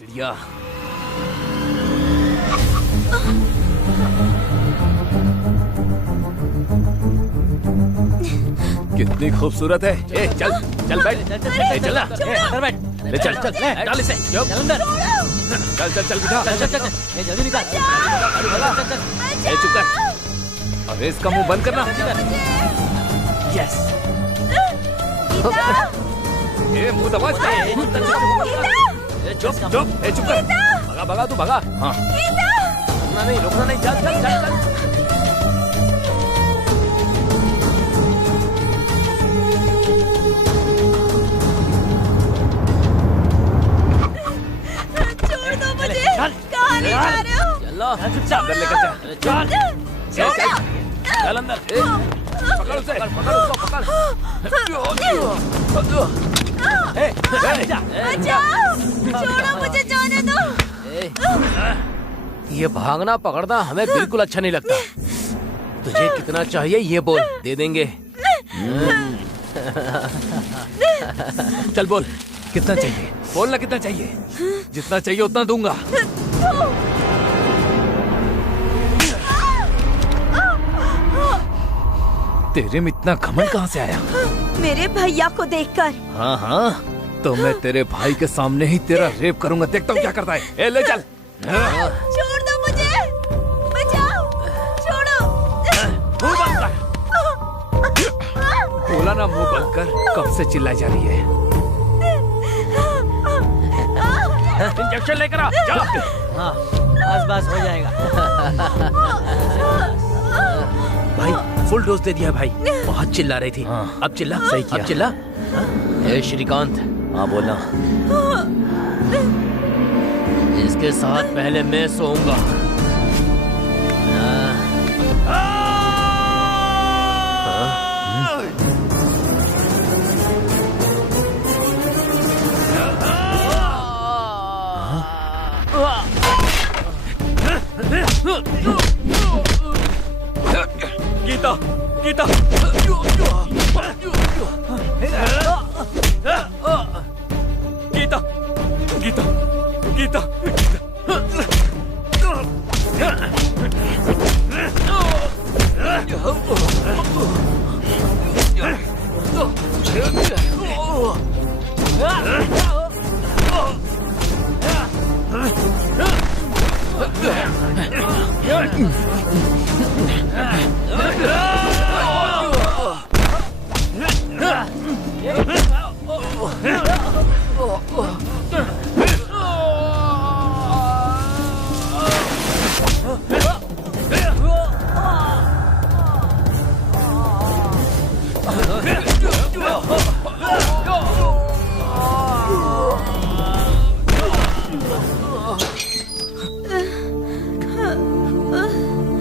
चिड़िया। कितनी खूबसूरत है। ए, चल चल बैठ। ए, चल ना। अंदर बैठ। ले चल चल डाल इसे। चल अंदर। चल चल चल बिठा। चल चल चल जल्दी निकाल। ए, चुप कर। अरे इसका मुंह बंद करना। यस। ए, मुंह दबा। चुप चुप। ए, चुप कर। भगा भगा तू भगा। हाँ रुकना नहीं। चल चल चल चल। छोड़ दो मुझे। कहाँ ले जा रहे हो? चलो चुपचाप अंदर लेकर जा। चल चल अंदर। पकड़ उसे। पकड़ उसको पकड़। बचाओ। छोड़ो मुझे जाने दो। ये भागना पकड़ना हमें बिल्कुल अच्छा नहीं लगता। तुझे कितना चाहिए ये बोल, दे देंगे। चल बोल कितना चाहिए, बोलना कितना चाहिए। जितना चाहिए उतना दूंगा। तेरे में इतना घमंड कहाँ से आया? मेरे भैया को देखकर। हाँ हाँ, तो मैं तेरे भाई के सामने ही तेरा रेप करूंगा। देखता हूँ क्या करता है। ए, ले चल। छोड़ दो मुझे। बचाओ। छोड़ो। मुंह बंद कर। बोला ना मुंह बंद कर। कब से चिल्लाई जा रही है? इंजेक्शन लेकर आ। जा। हाँ बस बस हो जाएगा। भाई फुल डोज दे दिया भाई। बहुत चिल्ला रही थी। अब चिल्ला। सही किया। अब चिल्ला। ए श्रीकांत। हाँ बोलना। इसके साथ पहले मैं सोऊंगा। गीता गीता गीता गीता गीता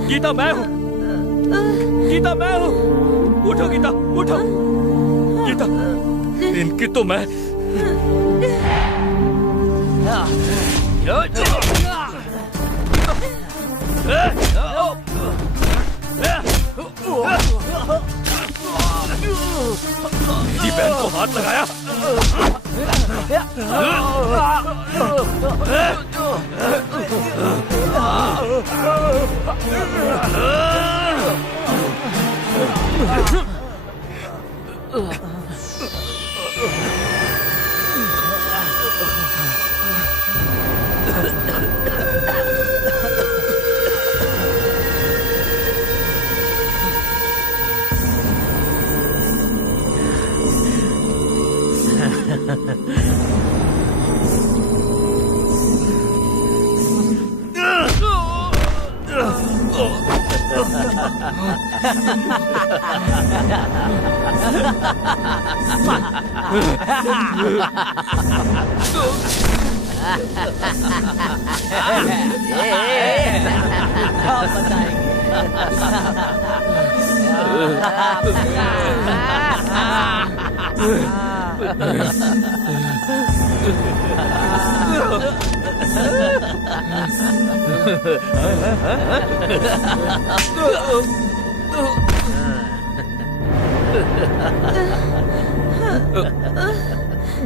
गीता मैं हूँ। गीता मैं हूँ। उठो गीता उठो। गीता इनकी तो मैं। मेरी बहन को हाथ लगाया।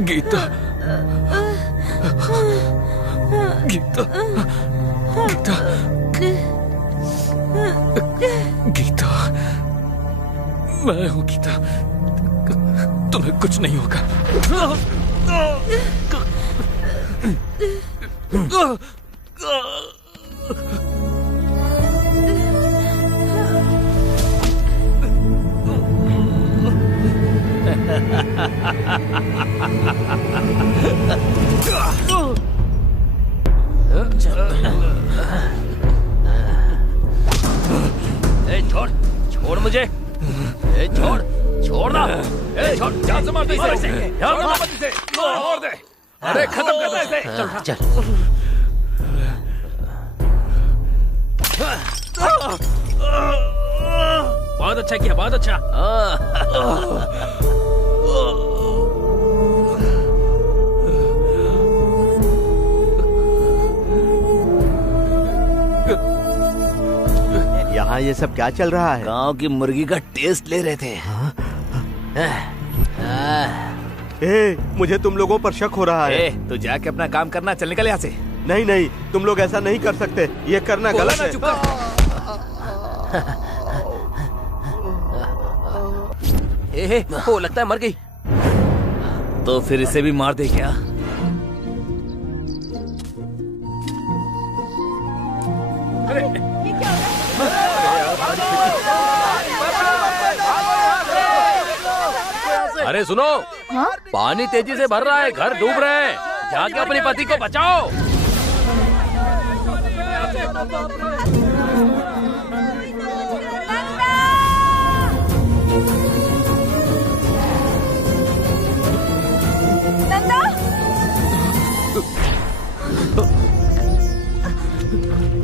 गीता गीता, गीता, गीता, मैं हूँ गीता, तुम्हें कुछ नहीं होगा। छोड़ छोड़ मुझे, छोड़ ना, छोड़, जान से मार दे इसे, जान से मार इसे, मार दे, अरे खत्म कर दे इसे। चल बहुत अच्छा किया, बहुत अच्छा। यहाँ ये सब क्या चल रहा है? गांव की मुर्गी का टेस्ट ले रहे थे। मुझे तुम लोगों पर शक हो रहा है। तो जाके अपना काम करना, चल निकल यहाँ से। नहीं नहीं, तुम लोग ऐसा नहीं कर सकते, ये करना गलत है। ओ, लगता है मर गई। तो फिर इसे भी मार दे क्या? अरे सुनो, हाँ? पानी तेजी से भर रहा है, घर डूब रहे हैं, जाके अपने पति को बचाओ। नंदा,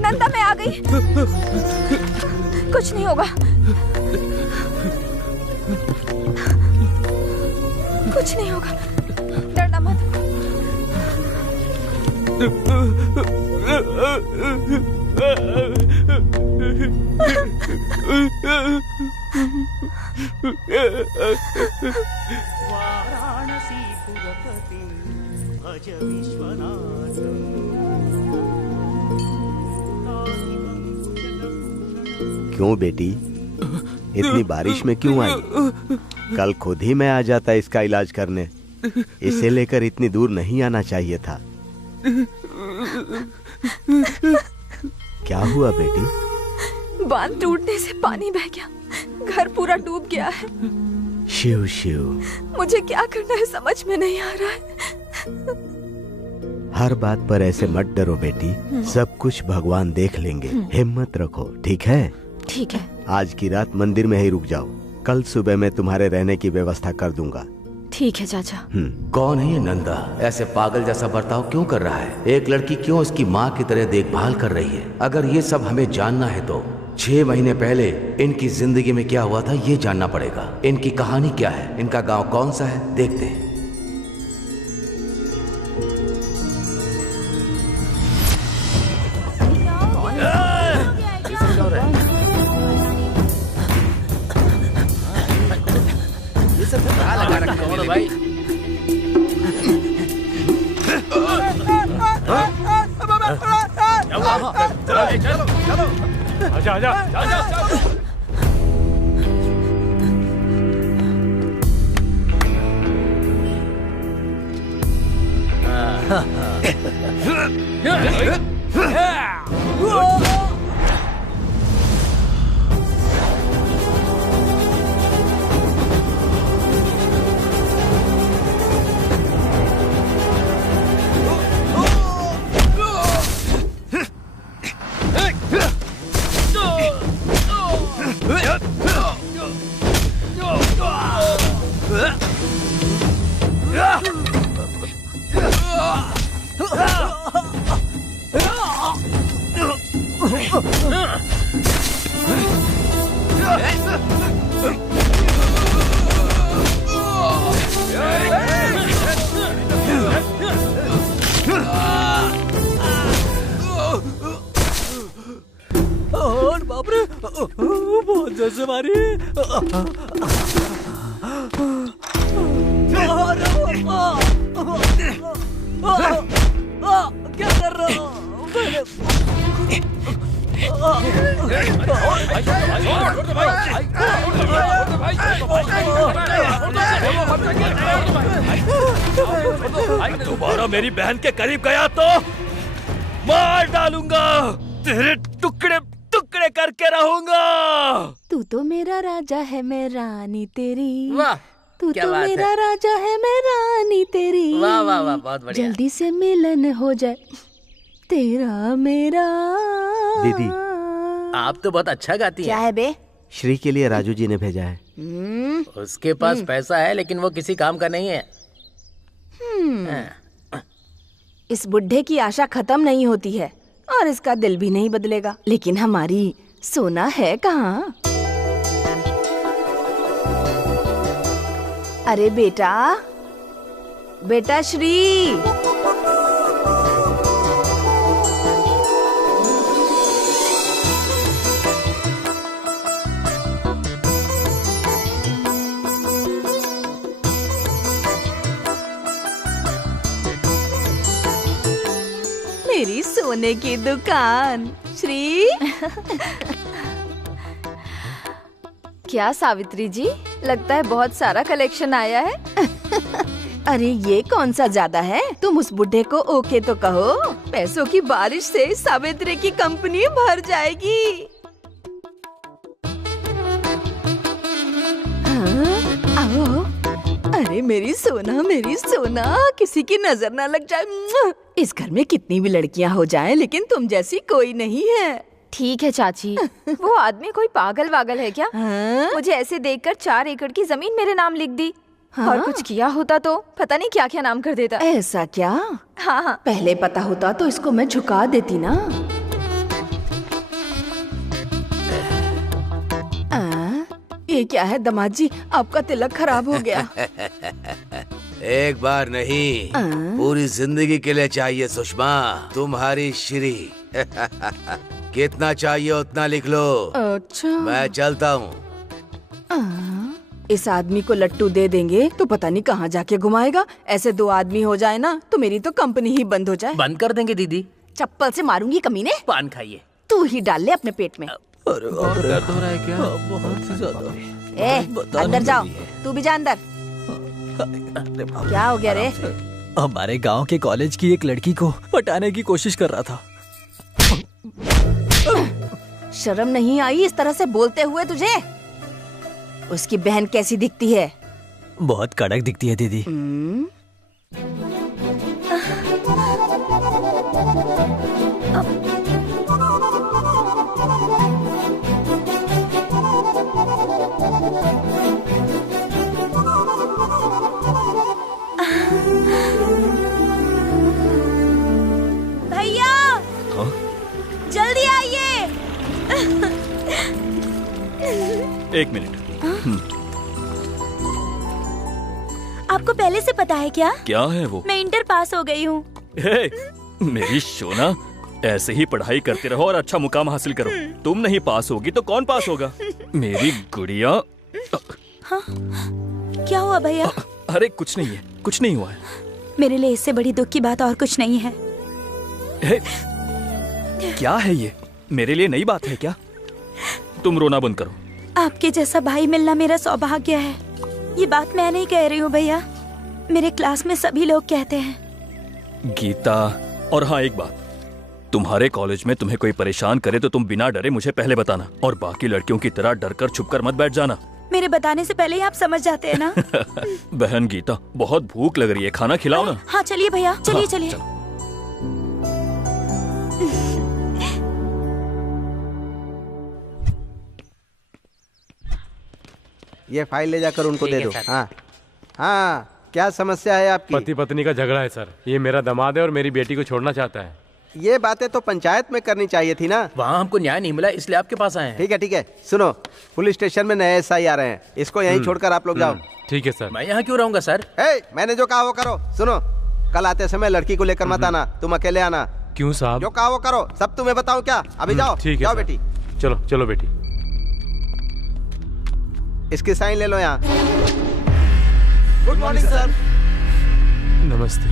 नंदा मैं आ गई, कुछ नहीं होगा, कुछ नहीं होगा, डरना मत। क्यों बेटी, इतनी बारिश में क्यों आई? कल खुद ही मैं आ जाता इसका इलाज करने। इसे लेकर इतनी दूर नहीं आना चाहिए था। क्या हुआ बेटी? बांध टूटने से पानी बह गया, घर पूरा डूब गया है। शिव शिव, मुझे क्या करना है समझ में नहीं आ रहा है। हर बात पर ऐसे मत डरो बेटी, सब कुछ भगवान देख लेंगे। हिम्मत रखो, ठीक है? ठीक है। आज की रात मंदिर में ही रुक जाओ, कल सुबह मैं तुम्हारे रहने की व्यवस्था कर दूंगा। ठीक है चाचा। कौन है ये नंदा? ऐसे पागल जैसा बर्ताव क्यों कर रहा है? एक लड़की क्यों उसकी माँ की तरह देखभाल कर रही है? अगर ये सब हमें जानना है तो 6 महीने पहले इनकी जिंदगी में क्या हुआ था ये जानना पड़ेगा। इनकी कहानी क्या है, इनका गांव कौन सा है, देखते हैं। भाई चलो आजा आजा आजा। बाप रे, बहुत जोर से मारी। क्या कर रहा हूँ। दोबारा मेरी बहन के करीब गया तो मार डालूंगा, तेरे टुकड़े टुकड़े करके रहूंगा। तू तो मेरा राजा है, मैं रानी तेरी। वाह, तू क्या तो बात मेरा है। राजा है, मैं रानी तेरी। वाह वाह वाह, बहुत बढ़िया। जल्दी से मिलन हो जाए तेरा मेरा। दीदी, आप तो बहुत अच्छा गाती क्या हैं। है बे? श्री के लिए राजू जी ने भेजा है। उसके पास पैसा है लेकिन वो किसी काम का नहीं है। इस बुढ़े की आशा खत्म नहीं होती है और इसका दिल भी नहीं बदलेगा। लेकिन हमारी सोना है कहाँ? अरे बेटा, बेटा श्री। मेरी सोने की दुकान श्री। क्या सावित्री जी, लगता है बहुत सारा कलेक्शन आया है। अरे ये कौन सा ज्यादा है? तुम उस बुढ़े को ओके तो कहो। पैसों की बारिश से सावित्री की कंपनी भर जाएगी। हाँ, आओ। अरे मेरी सोना, किसी की नजर ना लग जाए। इस घर में कितनी भी लड़कियां हो जाएं, लेकिन तुम जैसी कोई नहीं है। ठीक है चाची, वो आदमी कोई पागल वागल है क्या? हाँ? मुझे ऐसे देखकर 4 एकड़ की जमीन मेरे नाम लिख दी। हाँ? और कुछ किया होता तो पता नहीं क्या क्या नाम कर देता। ऐसा क्या? हाँ हाँ, पहले पता होता तो इसको मैं झुका देती ना। ये क्या है दामाद जी, आपका तिलक खराब हो गया। एक बार नहीं, पूरी जिंदगी के लिए चाहिए सुषमा, तुम्हारी श्री। कितना चाहिए उतना लिख लो। अच्छा, मैं चलता हूँ। इस आदमी को लट्टू दे देंगे तो पता नहीं कहाँ जाके घुमाएगा। ऐसे 2 आदमी हो जाए ना तो मेरी तो कंपनी ही बंद हो जाए। बंद कर देंगे दीदी। चप्पल से मारूंगी कमीने। पान खाइए। तू ही डाल ले अपने पेट में। अरे बाप रे, दर्द हो रहा है क्या? बहुत ही ज्यादा। ए, अंदर जाओ। तू भी जा अंदर। क्या हो गया रे? हमारे गांव के कॉलेज की एक लड़की को पटाने की कोशिश कर रहा था। शर्म नहीं आई इस तरह से बोलते हुए तुझे? उसकी बहन कैसी दिखती है? बहुत कड़क दिखती है दीदी। भैया, जल्दी आइए। एक मिनट। आपको पहले से पता है क्या? क्या है वो? मैं इंटर पास हो गई हूँ। मेरी सोना, ऐसे ही पढ़ाई करते रहो और अच्छा मुकाम हासिल करो। तुम नहीं पास होगी तो कौन पास होगा? मेरी गुड़िया। हाँ? क्या हुआ भैया? अरे कुछ नहीं है, कुछ नहीं हुआ है। मेरे लिए इससे बड़ी दुख की बात और कुछ नहीं है। क्या है ये? मेरे लिए नई बात है क्या? तुम रोना बंद करो। आपके जैसा भाई मिलना मेरा सौभाग्य है। ये बात मैं नहीं कह रही हूँ भैया, मेरे क्लास में सभी लोग कहते हैं। गीता, और हाँ एक बात, तुम्हारे कॉलेज में तुम्हें कोई परेशान करे तो तुम बिना डरे मुझे पहले बताना, और बाकी लड़कियों की तरह डरकर छुपकर मत बैठ जाना। मेरे बताने से पहले ही आप समझ जाते हैं ना। बहन गीता, बहुत भूख लग रही है, खाना खिलाओ ना। हाँ चलिए भैया, चलिए हाँ, चलिए। ये फाइल ले जाकर उनको ठीक दे है, दो। सर। हाँ हाँ, क्या समस्या है आपकी? पति पत्नी का झगड़ा है सर। ये मेरा दामाद है और मेरी बेटी को छोड़ना चाहता है। ये बातें तो पंचायत में करनी चाहिए थी ना। वहाँ हमको न्याय नहीं मिला इसलिए आपके पास आए हैं। ठीक है, सुनो, पुलिस स्टेशन में नए एसआई आ रहे हैं, इसको यहीं छोड़कर आप लोग जाओ। ठीक है सर। मैं यहाँ क्यों रहूंगा सर? मैंने जो कहा वो करो। सुनो, कल आते समय लड़की को लेकर मत आना, तुम अकेले आना। क्यों साहब? जो कहा वो करो, सब तुम्हें बताऊं क्या? अभी जाओ। ठीक है जाओ सर। बेटी। चलो चलो बेटी। इसकी साइन ले लो यहाँ। Good morning sir. नमस्ते।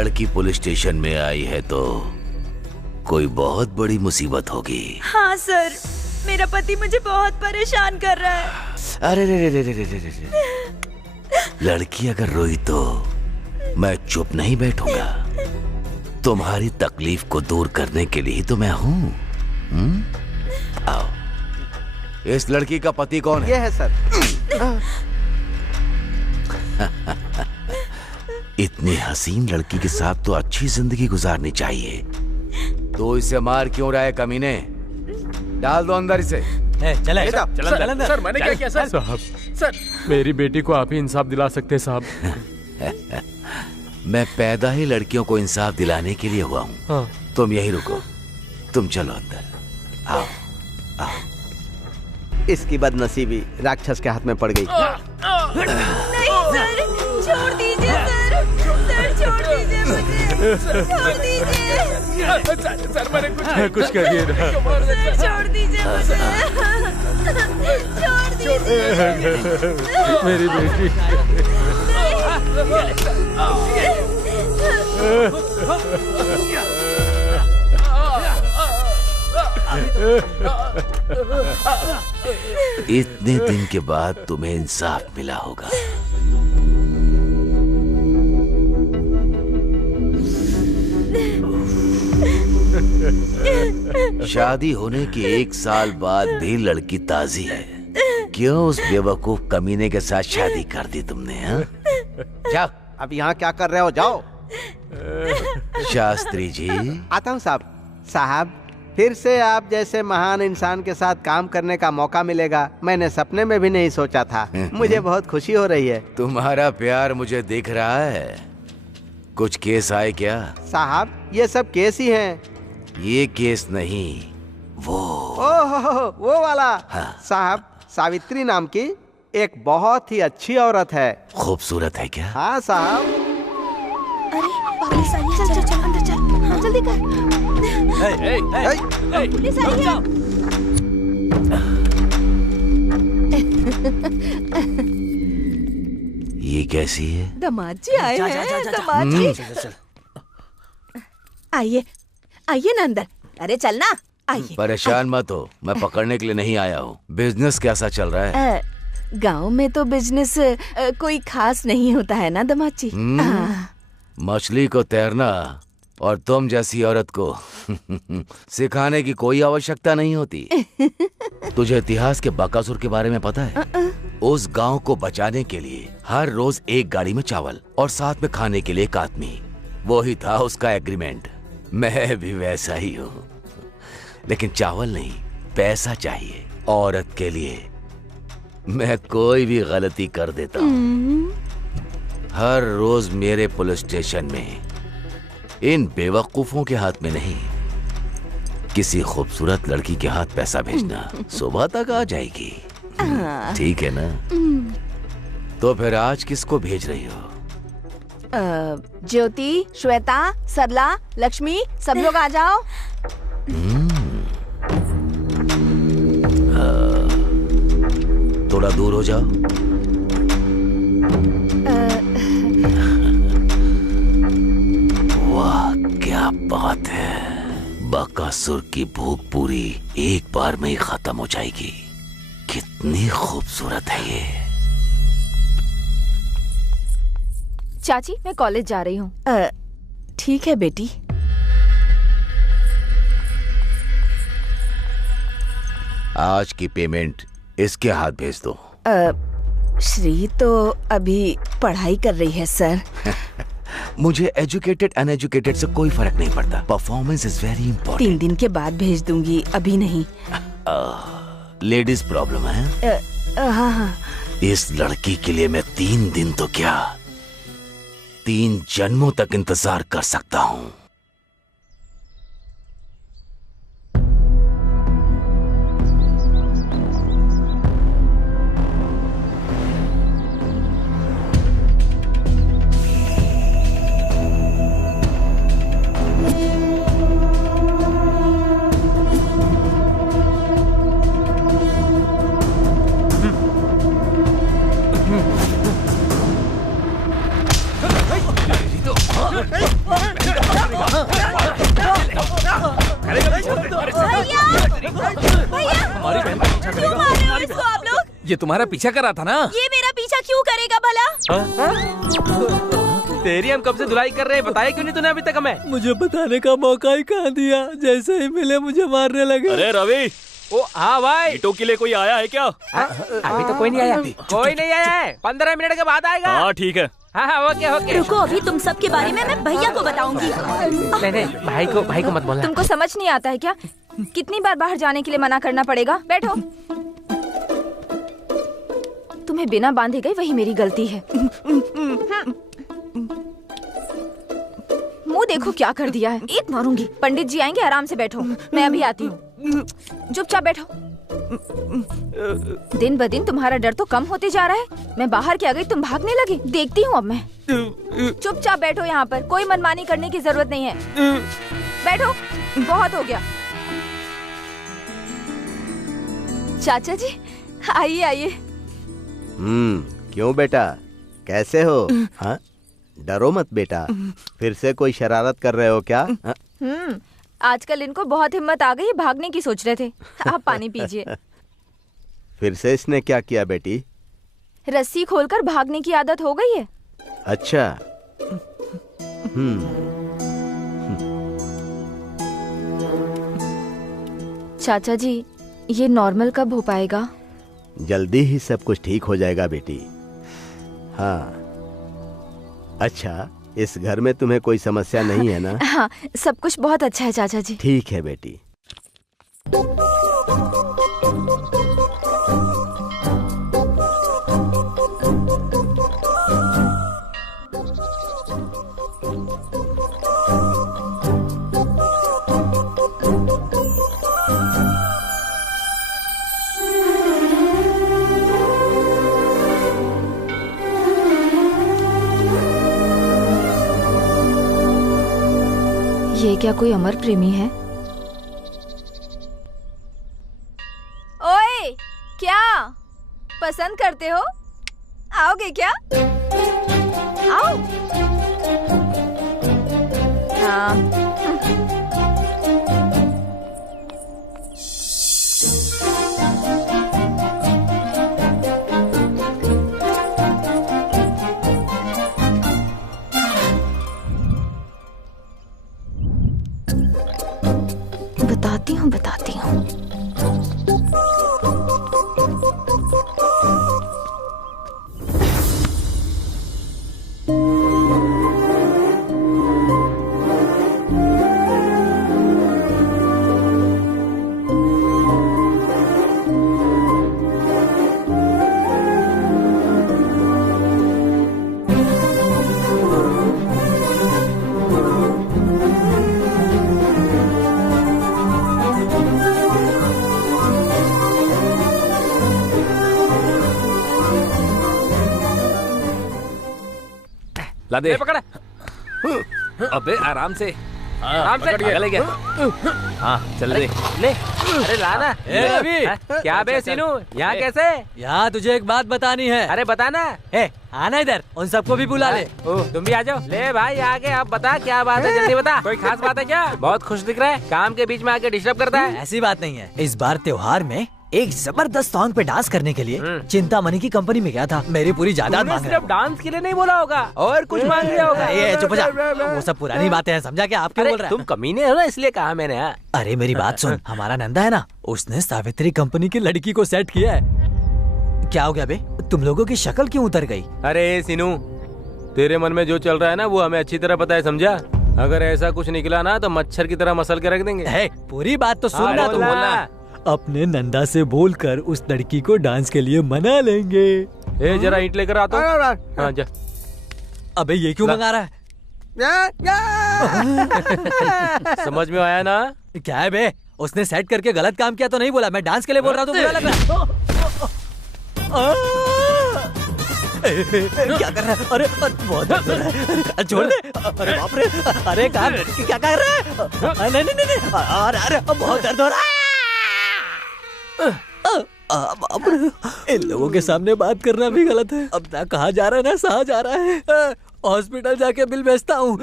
लड़की पुलिस स्टेशन में आई है तो कोई बहुत बड़ी मुसीबत होगी। हाँ सर, मेरा पति मुझे बहुत परेशान कर रहा है। अरे रे रे रे रे रे रे रे। लड़की अगर रोई तो मैं चुप नहीं बैठूंगा। तुम्हारी तकलीफ को दूर करने के लिए ही तो मैं हूँ। आओ। इस लड़की का पति कौन है? ये है सर। इतनी हसीन लड़की के साथ तो अच्छी जिंदगी गुजारनी चाहिए। तो इसे मार क्यों रहा है कमीने? डाल दो अंदर इसे। चले चल, सर मैंने क्या किया सर? साहब, सर मेरी बेटी को आप ही इंसाफ दिला सकते हैं साहब। मैं पैदा ही लड़कियों को इंसाफ दिलाने के लिए हुआ हूँ। हाँ। तुम यही रुको, तुम चलो अंदर। आओ आओ। इसकी बदनसीबी राक्षस के हाथ में पड़ गई। नहीं सर, छोड़ दीजिए सर, सर छोड़ दीजिए मुझे, छोड़ दीजिए सर मैंने कुछ करिए ना। सर, छोड़ दीजिए मुझे, छोड़ दीजिए मेरी बेटी। इतने दिन के बाद तुम्हें इंसाफ मिला होगा। शादी होने के 1 साल बाद भी लड़की ताजी है। क्यों उस बेवकूफ कमीने के साथ शादी कर दी तुमने? हाँ? जाओ। अब यहाँ क्या कर रहे हो? जाओ। शास्त्री जी। आता हूँ साहब। साहब, फिर से आप जैसे महान इंसान के साथ काम करने का मौका मिलेगा, मैंने सपने में भी नहीं सोचा था। मुझे बहुत खुशी हो रही है। तुम्हारा प्यार मुझे दिख रहा है। कुछ केस आए क्या? साहब, ये सब केस ही हैं। ये केस नहीं, वो। ओह, वो वाला। हाँ। साहब, सावित्री नाम की एक बहुत ही अच्छी औरत है। खूबसूरत है क्या? हाँ साहब। अरे पुलिस आई है, चल चल चल अंदर चल, हाँ, जल्दी कर। पुलिस आई है। ये कैसी है? दामाद जी आए हैं, दामाद जी। आइए आइए ना अंदर। अरे चलना, आइए। परेशान मत हो, मैं पकड़ने के लिए नहीं आया हूँ। बिजनेस कैसा चल रहा है? गांव में तो बिजनेस कोई खास नहीं होता है ना दामाद जी। मछली को तैरना और तुम जैसी औरत को सिखाने की कोई आवश्यकता नहीं होती। तुझे इतिहास के बकासुर के बारे में पता है? उस गांव को बचाने के लिए हर रोज एक गाड़ी में चावल और साथ में खाने के लिए एक आदमी। वो ही था उसका एग्रीमेंट। मैं भी वैसा ही हूँ, लेकिन चावल नहीं, पैसा चाहिए। औरत के लिए मैं कोई भी गलती कर देता हूँ। हर रोज मेरे पुलिस स्टेशन में इन बेवकूफों के हाथ में नहीं, किसी खूबसूरत लड़की के हाथ पैसा भेजना। सुबह तक आ जाएगी, ठीक है ना? तो फिर आज किसको भेज रही हो? ज्योति, श्वेता, सरला, लक्ष्मी, सब लोग आ जाओ। थोड़ा दूर हो जाओ। वाह, क्या बात है। बकासुर की भूख पूरी एक बार में ही खत्म हो जाएगी। कितनी खूबसूरत है ये। चाची, मैं कॉलेज जा रही हूँ। ठीक है बेटी। आज की पेमेंट इसके हाथ भेज दो। श्री तो अभी पढ़ाई कर रही है सर। मुझे एजुकेटेड अनएजुकेटेड से कोई फर्क नहीं पड़ता। Performance is very important. 3 दिन के बाद भेज दूंगी, अभी नहीं। लेडीज प्रॉब्लम है। हाँ। इस लड़की के लिए मैं 3 दिन तो क्या, 3 जन्मों तक इंतजार कर सकता हूँ। हमारी बहन का पीछा क्यों मार रहे हो इसको आप लोग? ये तुम्हारा पीछा कर रहा था ना? ये मेरा पीछा क्यों करेगा भला? तेरी हम कब से धुलाई कर रहे हैं, बताया क्यों नहीं तूने अभी तक हमें? मुझे बताने का मौका ही कहाँ दिया, जैसे ही मिले मुझे मारने लगे। अरे रवि, ओ हाँ भाई, ईटों के लिए कोई आया है क्या? अभी तो कोई नहीं आया, कोई नहीं आया है, 15 मिनट के बाद आएगा। हाँ ठीक है। हाँ ओके ओके। रुको, अभी तुम सब के बारे में मैं भैया को बताऊंगी। नहीं भाई को मत बोलना। तुमको समझ नहीं आता है क्या? कितनी बार बाहर जाने के लिए मना करना पड़ेगा? बैठो। तुम्हें बिना बांधे गई वही मेरी गलती है। मुंह देखो क्या कर दिया है। एक मारूंगी। पंडित जी आएंगे, आराम से बैठो, मैं अभी आती हूँ। चुपचाप बैठो। दिन ब दिन तुम्हारा डर तो कम होते जा रहा है। मैं बाहर क्या गई, तुम भागने लगे। देखती हूँ अब मैं। चुपचाप बैठो यहाँ पर, कोई मनमानी करने की जरूरत नहीं है। बैठो, बहुत हो गया। चाचा जी आइए आइए। क्यों बेटा, कैसे हो? हाँ, डरो मत बेटा। फिर से कोई शरारत कर रहे हो क्या? आजकल इनको बहुत हिम्मत आ गई, भागने की सोच रहे थे। आप पानी पीजिए। फिर से इसने क्या किया बेटी? रस्सी खोलकर भागने की आदत हो गई है। अच्छा। चाचा जी, ये नॉर्मल कब हो पाएगा? जल्दी ही सब कुछ ठीक हो जाएगा बेटी। हाँ। अच्छा, इस घर में तुम्हें कोई समस्या नहीं है ना? हाँ, सब कुछ बहुत अच्छा है चाचा जी। ठीक है बेटी। ये क्या कोई अमर प्रेमी है? ओए, क्या पसंद करते हो? आओगे क्या? आओ। हाँ। बताती हूँ। ला दे। पकड़ा। अबे आराम से, आराम से ले गया। हाँ चल दे। ले। अरे लाना। रवि, क्या बे सीनू, यहाँ कैसे? यहाँ तुझे एक बात बतानी है। अरे बताना। आना इधर, उन सबको भी बुला ले। तुम भी आ जाओ। ले भाई आगे, अब बता क्या बात है, जल्दी बता। कोई खास बात है क्या? बहुत खुश दिख रहा है, काम के बीच में आके डिस्टर्ब करता है। ऐसी बात नहीं है। इस बार त्योहार में एक जबरदस्त सॉन्ग पे डांस करने के लिए चिंतामणि की कंपनी में गया था। मेरी पूरी जायदाद मांग रहा है। सिर्फ डांस के लिए नहीं बोला होगा, और कुछ मांग लिया होगा। ये चुप हो जा, वो सब पुरानी बातें हैं, समझा क्या? आप क्या बोल रहे हैं? तुम कमीने हो ना, इसलिए कहा मैंने। अरे मेरी बात सुन, हमारा नंदा है ना, उसने सावित्री कंपनी की लड़की को सेट किया है। क्या हो गया बे, तुम लोगों की शक्ल क्यों उतर गई? अरे सीनू, तेरे मन में जो चल रहा है ना, वो हमें अच्छी तरह पता है, समझा? अगर ऐसा कुछ निकला ना तो मच्छर की तरह मसल के रख देंगे। पूरी बात तो सुनना, तुम बोलना। अपने नंदा से बोलकर उस लड़की को डांस के लिए मना लेंगे। जरा ईंट लेकर आता हूँ। हाँ जा। अबे ये क्यों मंगा रहा है? समझ में आया ना? क्या है बे, उसने सेट करके गलत काम किया तो नहीं बोला, मैं डांस के लिए बोल रहा हूँ। बुरा लग रहा क्या कर रहा है? अरे बहुत दर्द हो रहा है, छोड़ दे। अरे बाप रे, अरे क्या कर रहा है? नहीं नहीं नहीं, अरे बहुत दर्द हो रहा है। इन लोगों के सामने बात करना भी गलत है। अब ना कहाँ जा रहा है ना सहा जा रहा है। हॉस्पिटल जाके बिल भेजता हूँ।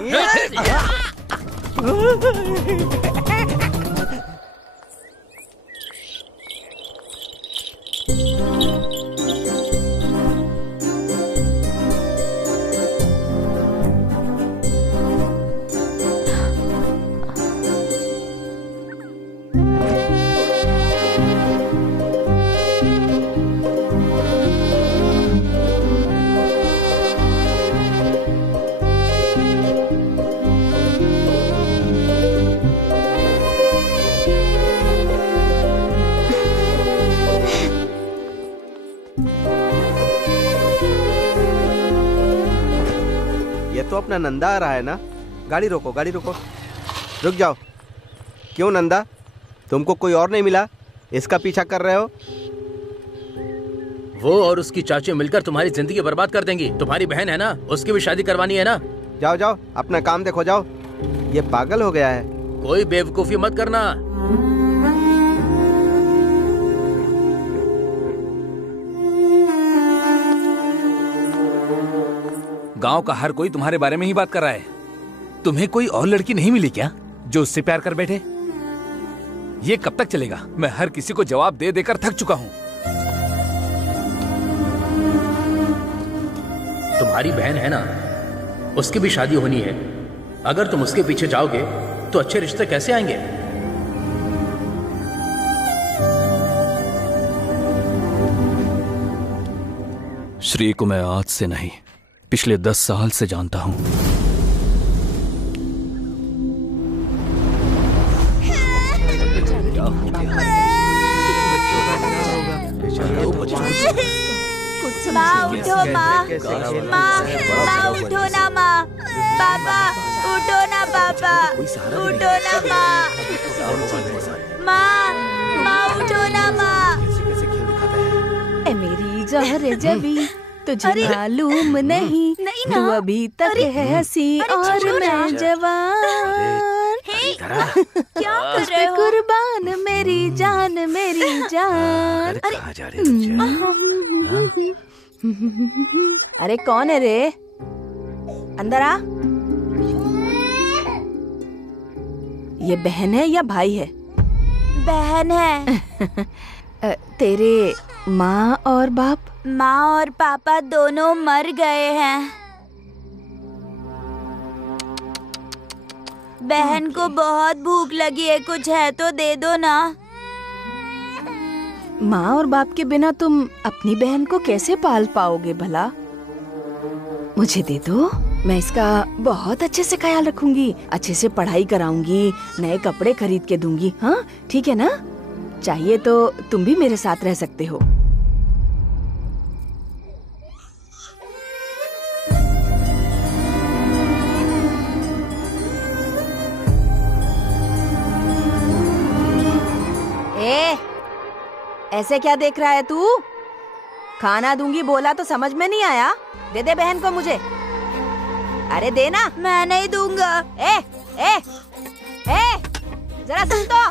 तो अपना नंदा आ रहा है ना। गाड़ी रोको, गाड़ी रोको, रुक जाओ। क्यों नंदा, तुमको कोई और नहीं मिला, इसका पीछा कर रहे हो? वो और उसकी चाची मिलकर तुम्हारी जिंदगी बर्बाद कर देंगी। तुम्हारी बहन है ना, उसकी भी शादी करवानी है ना। जाओ जाओ, अपना काम देखो, जाओ। ये पागल हो गया है। कोई बेवकूफी मत करना। गांव का हर कोई तुम्हारे बारे में ही बात कर रहा है। तुम्हें कोई और लड़की नहीं मिली क्या जो उससे प्यार कर बैठे? ये कब तक चलेगा? मैं हर किसी को जवाब दे देकर थक चुका हूँ। तुम्हारी बहन है ना, उसकी भी शादी होनी है। अगर तुम उसके पीछे जाओगे तो अच्छे रिश्ते कैसे आएंगे? श्री को मैं आज से नहीं, पिछले 10 साल से जानता हूं। माँ उठो, माँ माँ उठो ना, माँ। पापा उठो ना, पापा उठो ना, माँ। माँ उठो ना, माँ। ए मेरी जहर जबी तुझे मालूम नहीं तू अभी तक है हंसी और मैं जवान। क्या कर रहे हो? कुर्बान मेरी जान, मेरी जान। अरे कौन है रे? अंदर आ। ये बहन है या भाई है? बहन है। तेरे माँ और बाप? माँ और पापा दोनों मर गए हैं। बहन को बहुत भूख लगी है, कुछ है तो दे दो ना। माँ और बाप के बिना तुम अपनी बहन को कैसे पाल पाओगे भला? मुझे दे दो, मैं इसका बहुत अच्छे से ख्याल रखूंगी, अच्छे से पढ़ाई कराऊंगी, नए कपड़े खरीद के दूंगी। हाँ ठीक है ना? चाहिए तो तुम भी मेरे साथ रह सकते हो। ऐसे क्या देख रहा है तू? खाना दूंगी बोला तो समझ में नहीं आया? दे दे बहन को मुझे। अरे देना। मैं नहीं दूंगा। ए, ए, ए, जरा सुन तो।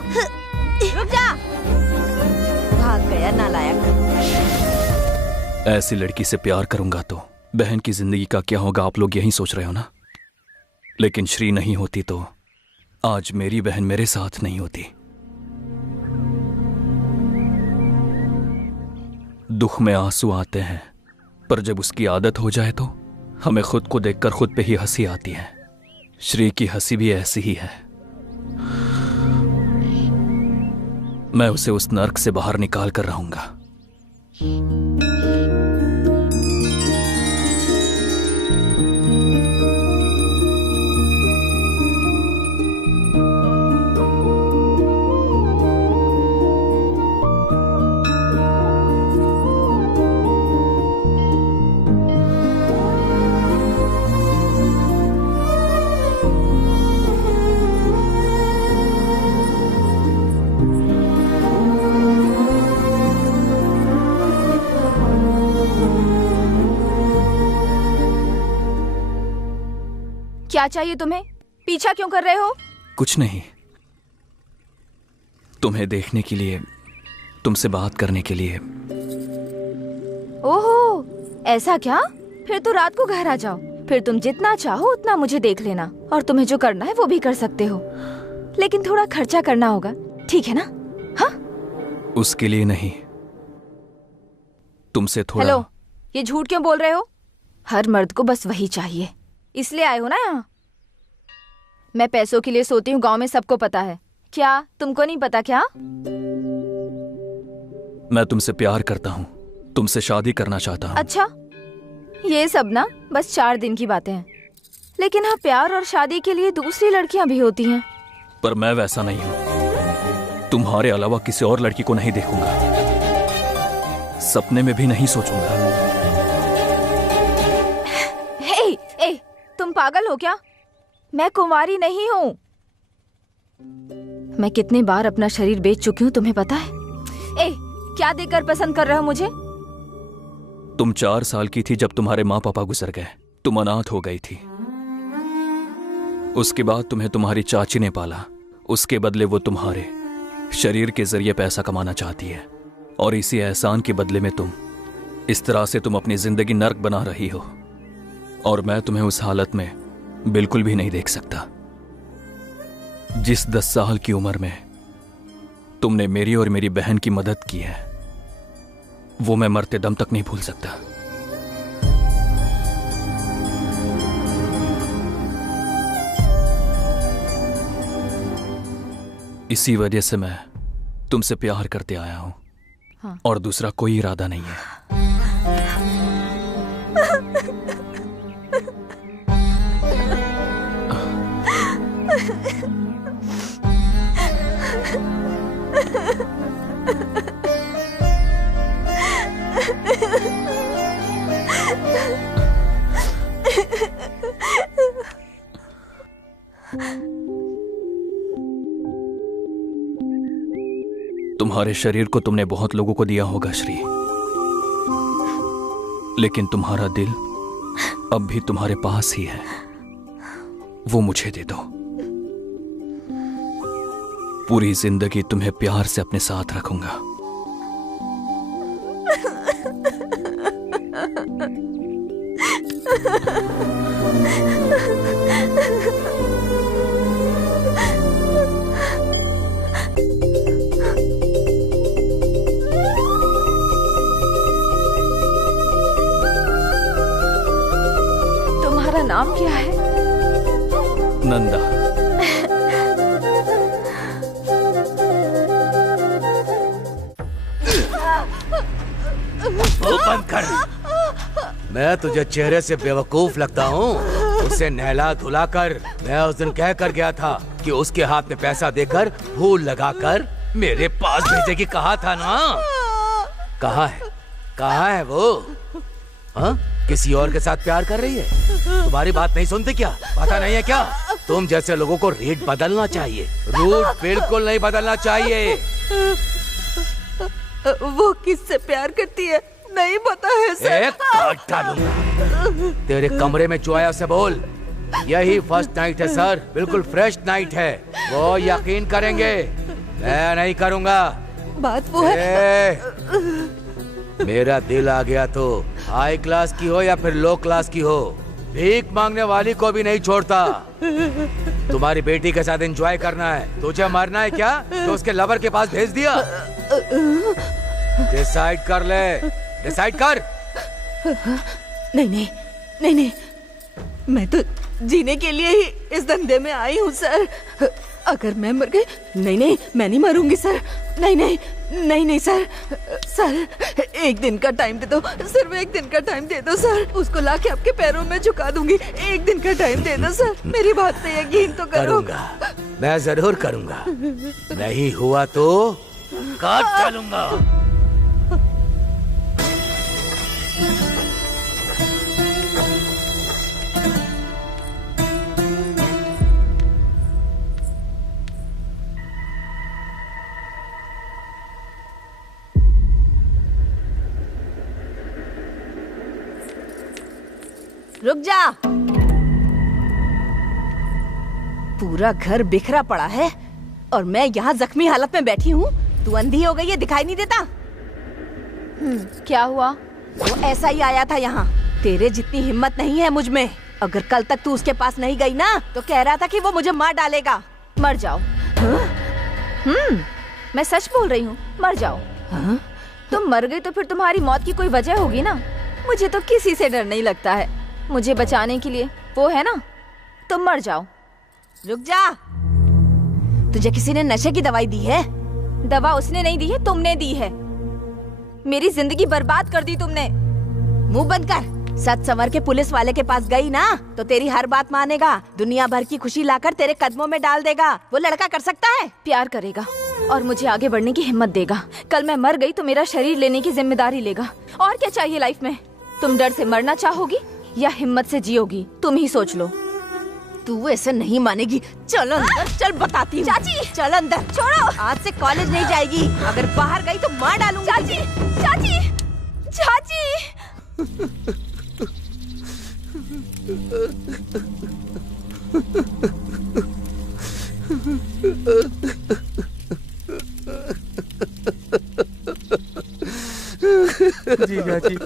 रुक जा। भाग गया नालायक। ऐसी लड़की से प्यार करूंगा तो बहन की जिंदगी का क्या होगा, आप लोग यही सोच रहे हो ना? लेकिन श्री नहीं होती तो आज मेरी बहन मेरे साथ नहीं होती। दुख में आंसू आते हैं, पर जब उसकी आदत हो जाए तो हमें खुद को देखकर खुद पे ही हंसी आती है। श्री की हंसी भी ऐसी ही है। मैं उसे उस नर्क से बाहर निकाल कर रहूंगा। क्या चाहिए तुम्हें? पीछा क्यों कर रहे हो? कुछ नहीं, तुम्हें देखने के लिए, तुमसे बात करने के लिए। ओहो, ऐसा क्या? फिर तो रात को घर आ जाओ, फिर तुम जितना चाहो उतना मुझे देख लेना, और तुम्हें जो करना है वो भी कर सकते हो, लेकिन थोड़ा खर्चा करना होगा, ठीक है ना? हाँ? उसके लिए नहीं, तुमसे थोड़ा। हेलो, ये झूठ क्यों बोल रहे हो? हर मर्द को बस वही चाहिए, इसलिए आए हो ना यहाँ? मैं पैसों के लिए सोती हूँ, गांव में सबको पता है। क्या तुमको नहीं पता क्या? मैं तुमसे प्यार करता हूँ, तुमसे शादी करना चाहता हूँ। अच्छा, ये सब ना बस 4 दिन की बातें हैं, लेकिन हाँ, प्यार और शादी के लिए दूसरी लड़कियां भी होती हैं। पर मैं वैसा नहीं हूँ, तुम्हारे अलावा किसी और लड़की को नहीं देखूंगा, सपने में भी नहीं सोचूंगा। ए, तुम पागल हो क्या? मैं कुंवारी नहीं हूँ। मैं कितनी बार अपना शरीर बेच चुकी हूँ, तुम्हें पता है? क्या देखकर पसंद कर रहे हो मुझे? तुम 4 साल की थी जब तुम्हारे माँ पापा गुजर गए, तुम अनाथ हो गई थी। उसके बाद तुम्हें तुम्हारी चाची ने पाला, उसके बदले वो तुम्हारे शरीर के जरिए पैसा कमाना चाहती है, और इसी एहसान के बदले में इस तरह से तुम अपनी जिंदगी नर्क बना रही हो, और मैं तुम्हें उस हालत में बिल्कुल भी नहीं देख सकता। जिस 10 साल की उम्र में तुमने मेरी और मेरी बहन की मदद की है, वो मैं मरते दम तक नहीं भूल सकता। इसी वजह से मैं तुमसे प्यार करते आया हूं। हाँ। और दूसरा कोई इरादा नहीं है। तुम्हारे शरीर को तुमने बहुत लोगों को दिया होगा श्री, लेकिन तुम्हारा दिल अब भी तुम्हारे पास ही है, वो मुझे दे दो। पूरी जिंदगी तुम्हें प्यार से अपने साथ रखूंगा। तुम्हारा नाम क्या है? नंदा। बंद कर। मैं तुझे चेहरे से बेवकूफ लगता हूँ? उसे नहला धुला कर मैं उस दिन कह कर गया था कि उसके हाथ में पैसा देकर फूल लगाकर मेरे पास भेजेगी, कहा था ना? कहाँ है? कहाँ है वो? हाँ? किसी और के साथ प्यार कर रही है? तुम्हारी बात नहीं सुनते क्या? पता नहीं है क्या? तुम जैसे लोगों को रेट बदलना चाहिए, रूट बिल्कुल नहीं बदलना चाहिए। वो किससे प्यार करती है नहीं पता है सर। काट डालूंगा। तेरे कमरे में जो आया उसे बोल, यही फर्स्ट नाइट है सर, बिल्कुल फ्रेश नाइट है, वो यकीन करेंगे, मैं नहीं करूंगा। बात वो है। मेरा दिल आ गया तो हाई क्लास की हो या फिर लो क्लास की हो, भीख मांगने वाली को भी नहीं छोड़ता। तुम्हारी बेटी के साथ एंजॉय करना है, तुझे मरना है क्या तो उसके लवर के पास भेज दिया। डिसाइड कर ले, डिसाइड कर। नहीं नहीं नहीं नहीं, मैं तो जीने के लिए ही इस धंधे में आई हूँ सर। अगर मैं मर गई, नहीं नहीं मैं नहीं मरूंगी सर, नहीं नहीं नहीं नहीं सर। सर एक दिन का टाइम दे दो, सिर्फ एक दिन का टाइम दे दो सर, उसको लाके आपके पैरों में झुका दूंगी। एक दिन का टाइम दे दो सर, मेरी बात पे यकीन तो करो। करूंगा, मैं जरूर करूंगा, नहीं हुआ तो काट डालूंगा। रुक जा। पूरा घर बिखरा पड़ा है और मैं यहाँ जख्मी हालत में बैठी हूँ। तू अंधी हो गई है, दिखाई नहीं देता? क्या हुआ? वो ऐसा ही आया था यहाँ। तेरे जितनी हिम्मत नहीं है मुझ में। अगर कल तक तू उसके पास नहीं गई ना तो कह रहा था कि वो मुझे मार डालेगा। मर जाओ। मैं सच बोल रही हूँ, मर जाओ। तुम मर गई तो फिर तुम्हारी मौत की कोई वजह होगी ना। मुझे तो किसी से डर नहीं लगता है, मुझे बचाने के लिए वो है ना। तुम मर जाओ। रुक जा, तुझे किसी ने नशे की दवाई दी है? दवा उसने नहीं दी है, तुमने दी है। मेरी जिंदगी बर्बाद कर दी तुमने। मुंह बंद कर। सच संवर के पुलिस वाले के पास गई ना तो तेरी हर बात मानेगा, दुनिया भर की खुशी लाकर तेरे कदमों में डाल देगा। वो लड़का कर सकता है? प्यार करेगा और मुझे आगे बढ़ने की हिम्मत देगा। कल मैं मर गई तो मेरा शरीर लेने की जिम्मेदारी लेगा। और क्या चाहिए लाइफ में? तुम डर से मरना चाहोगी या हिम्मत से जियोगी? तुम ही सोच लो। तू ऐसे नहीं मानेगी। चल अंदर, चल बताती हूँ। चाची चल अंदर। छोड़ो, आज से कॉलेज नहीं जाएगी। अगर बाहर गई तो मार डालूंगी। चाची चाची चाची। जीजा जी,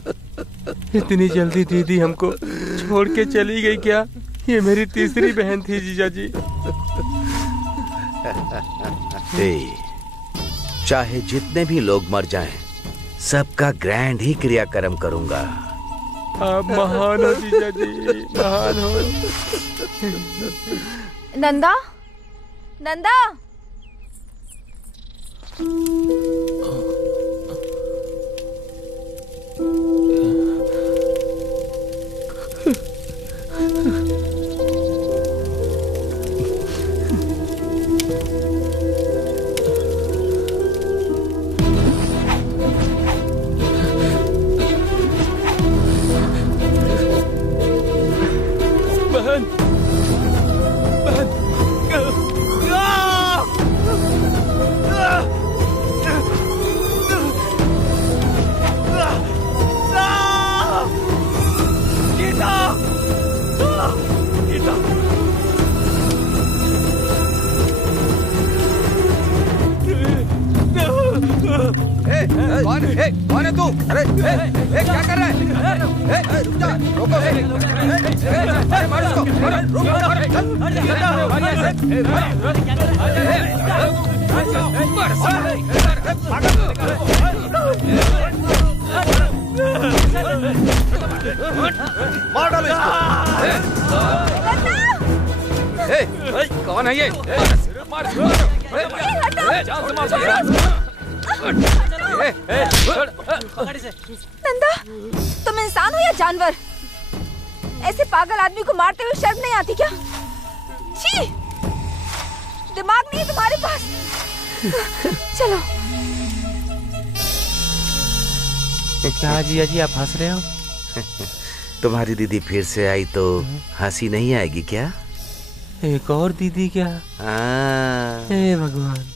इतनी जल्दी दीदी हमको छोड़ के चली गई क्या? ये मेरी तीसरी बहन थी जीजा जी। चाहे जितने भी लोग मर जाएं, सबका ग्रैंड ही क्रियाक्रम करूंगा। आप महान हो जीजा जी, महान हो। नंदा, नंदा। बहन, बहन। कौन है तू? अरे क्या कर रहा है? रुक जा, रोको। अरे मार उसको, मार डालो इसको। कौन है ये? नंदा, तुम इंसान हो या जानवर? ऐसे पागल आदमी को मारते हुए शर्म नहीं आती क्या? छी, दिमाग नहीं है तुम्हारे पास। चलो। क्या जिया जी, आप हंस रहे हो? तुम्हारी दीदी फिर से आई तो हंसी नहीं आएगी क्या? एक और दीदी क्या? हे भगवान।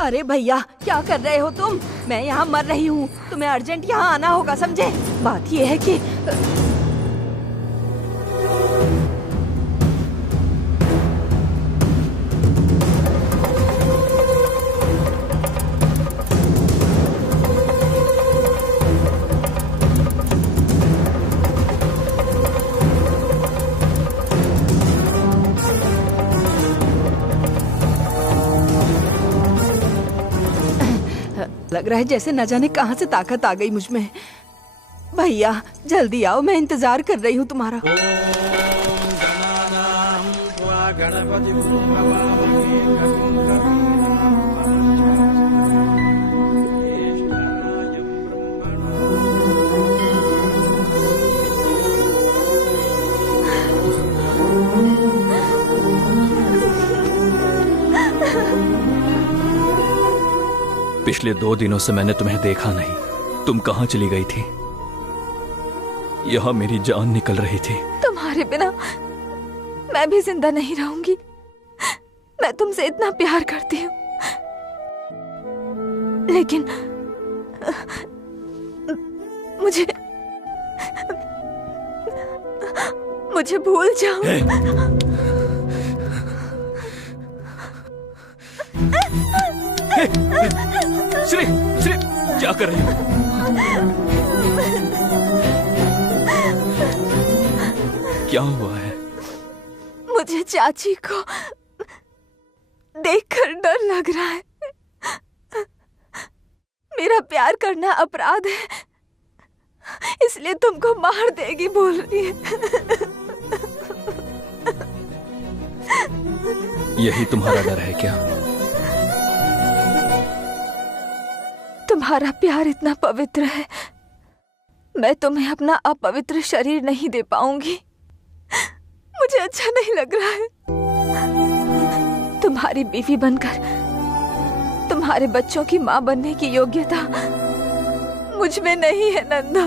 अरे भैया, क्या कर रहे हो तुम? मैं यहाँ मर रही हूँ, तुम्हें अर्जेंट यहाँ आना होगा, समझे? बात ये है कि लग रहा है जैसे न जाने कहां से ताकत आ गई मुझ में। भैया जल्दी आओ, मैं इंतजार कर रही हूँ तुम्हारा। पिछले 2 दिनों से मैंने तुम्हें देखा नहीं। तुम कहाँ चली गई थी? यहाँ मेरी जान निकल रही थी। तुम्हारे बिना मैं भी जिंदा नहीं रहूंगी। मैं तुमसे इतना प्यार करती हूँ, लेकिन मुझे भूल जाओ। श्री, श्री, क्या कर रही हो? क्या हुआ है? मुझे चाची को देखकर डर लग रहा है। मेरा प्यार करना अपराध है, इसलिए तुमको मार देगी बोल रही है। यही तुम्हारा डर है क्या? तुम्हारा प्यार इतना पवित्र है, मैं तुम्हें अपना अपवित्र शरीर नहीं दे पाऊंगी। मुझे अच्छा नहीं लग रहा है। तुम्हारी बीवी बनकर तुम्हारे बच्चों की माँ बनने की योग्यता मुझ में नहीं है नंदा।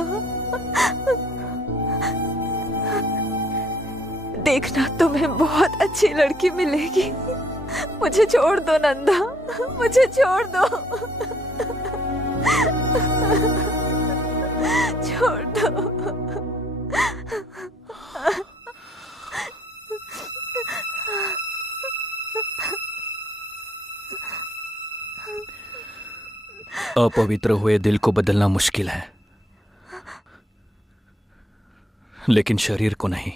देखना तुम्हें बहुत अच्छी लड़की मिलेगी। मुझे छोड़ दो नंदा, मुझे छोड़ दो, छोड़ दो। अपवित्र हुए दिल को बदलना मुश्किल है, लेकिन शरीर को नहीं।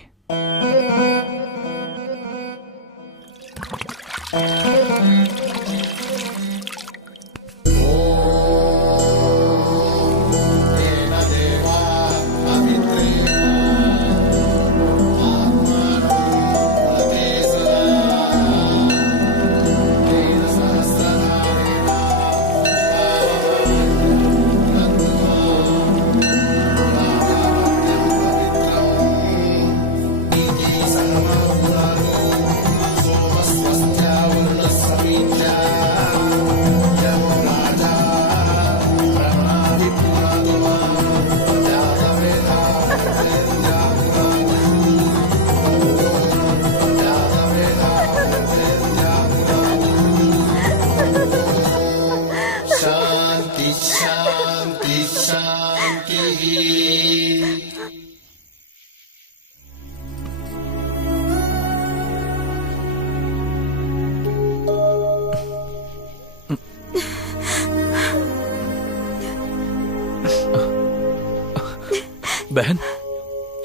बहन,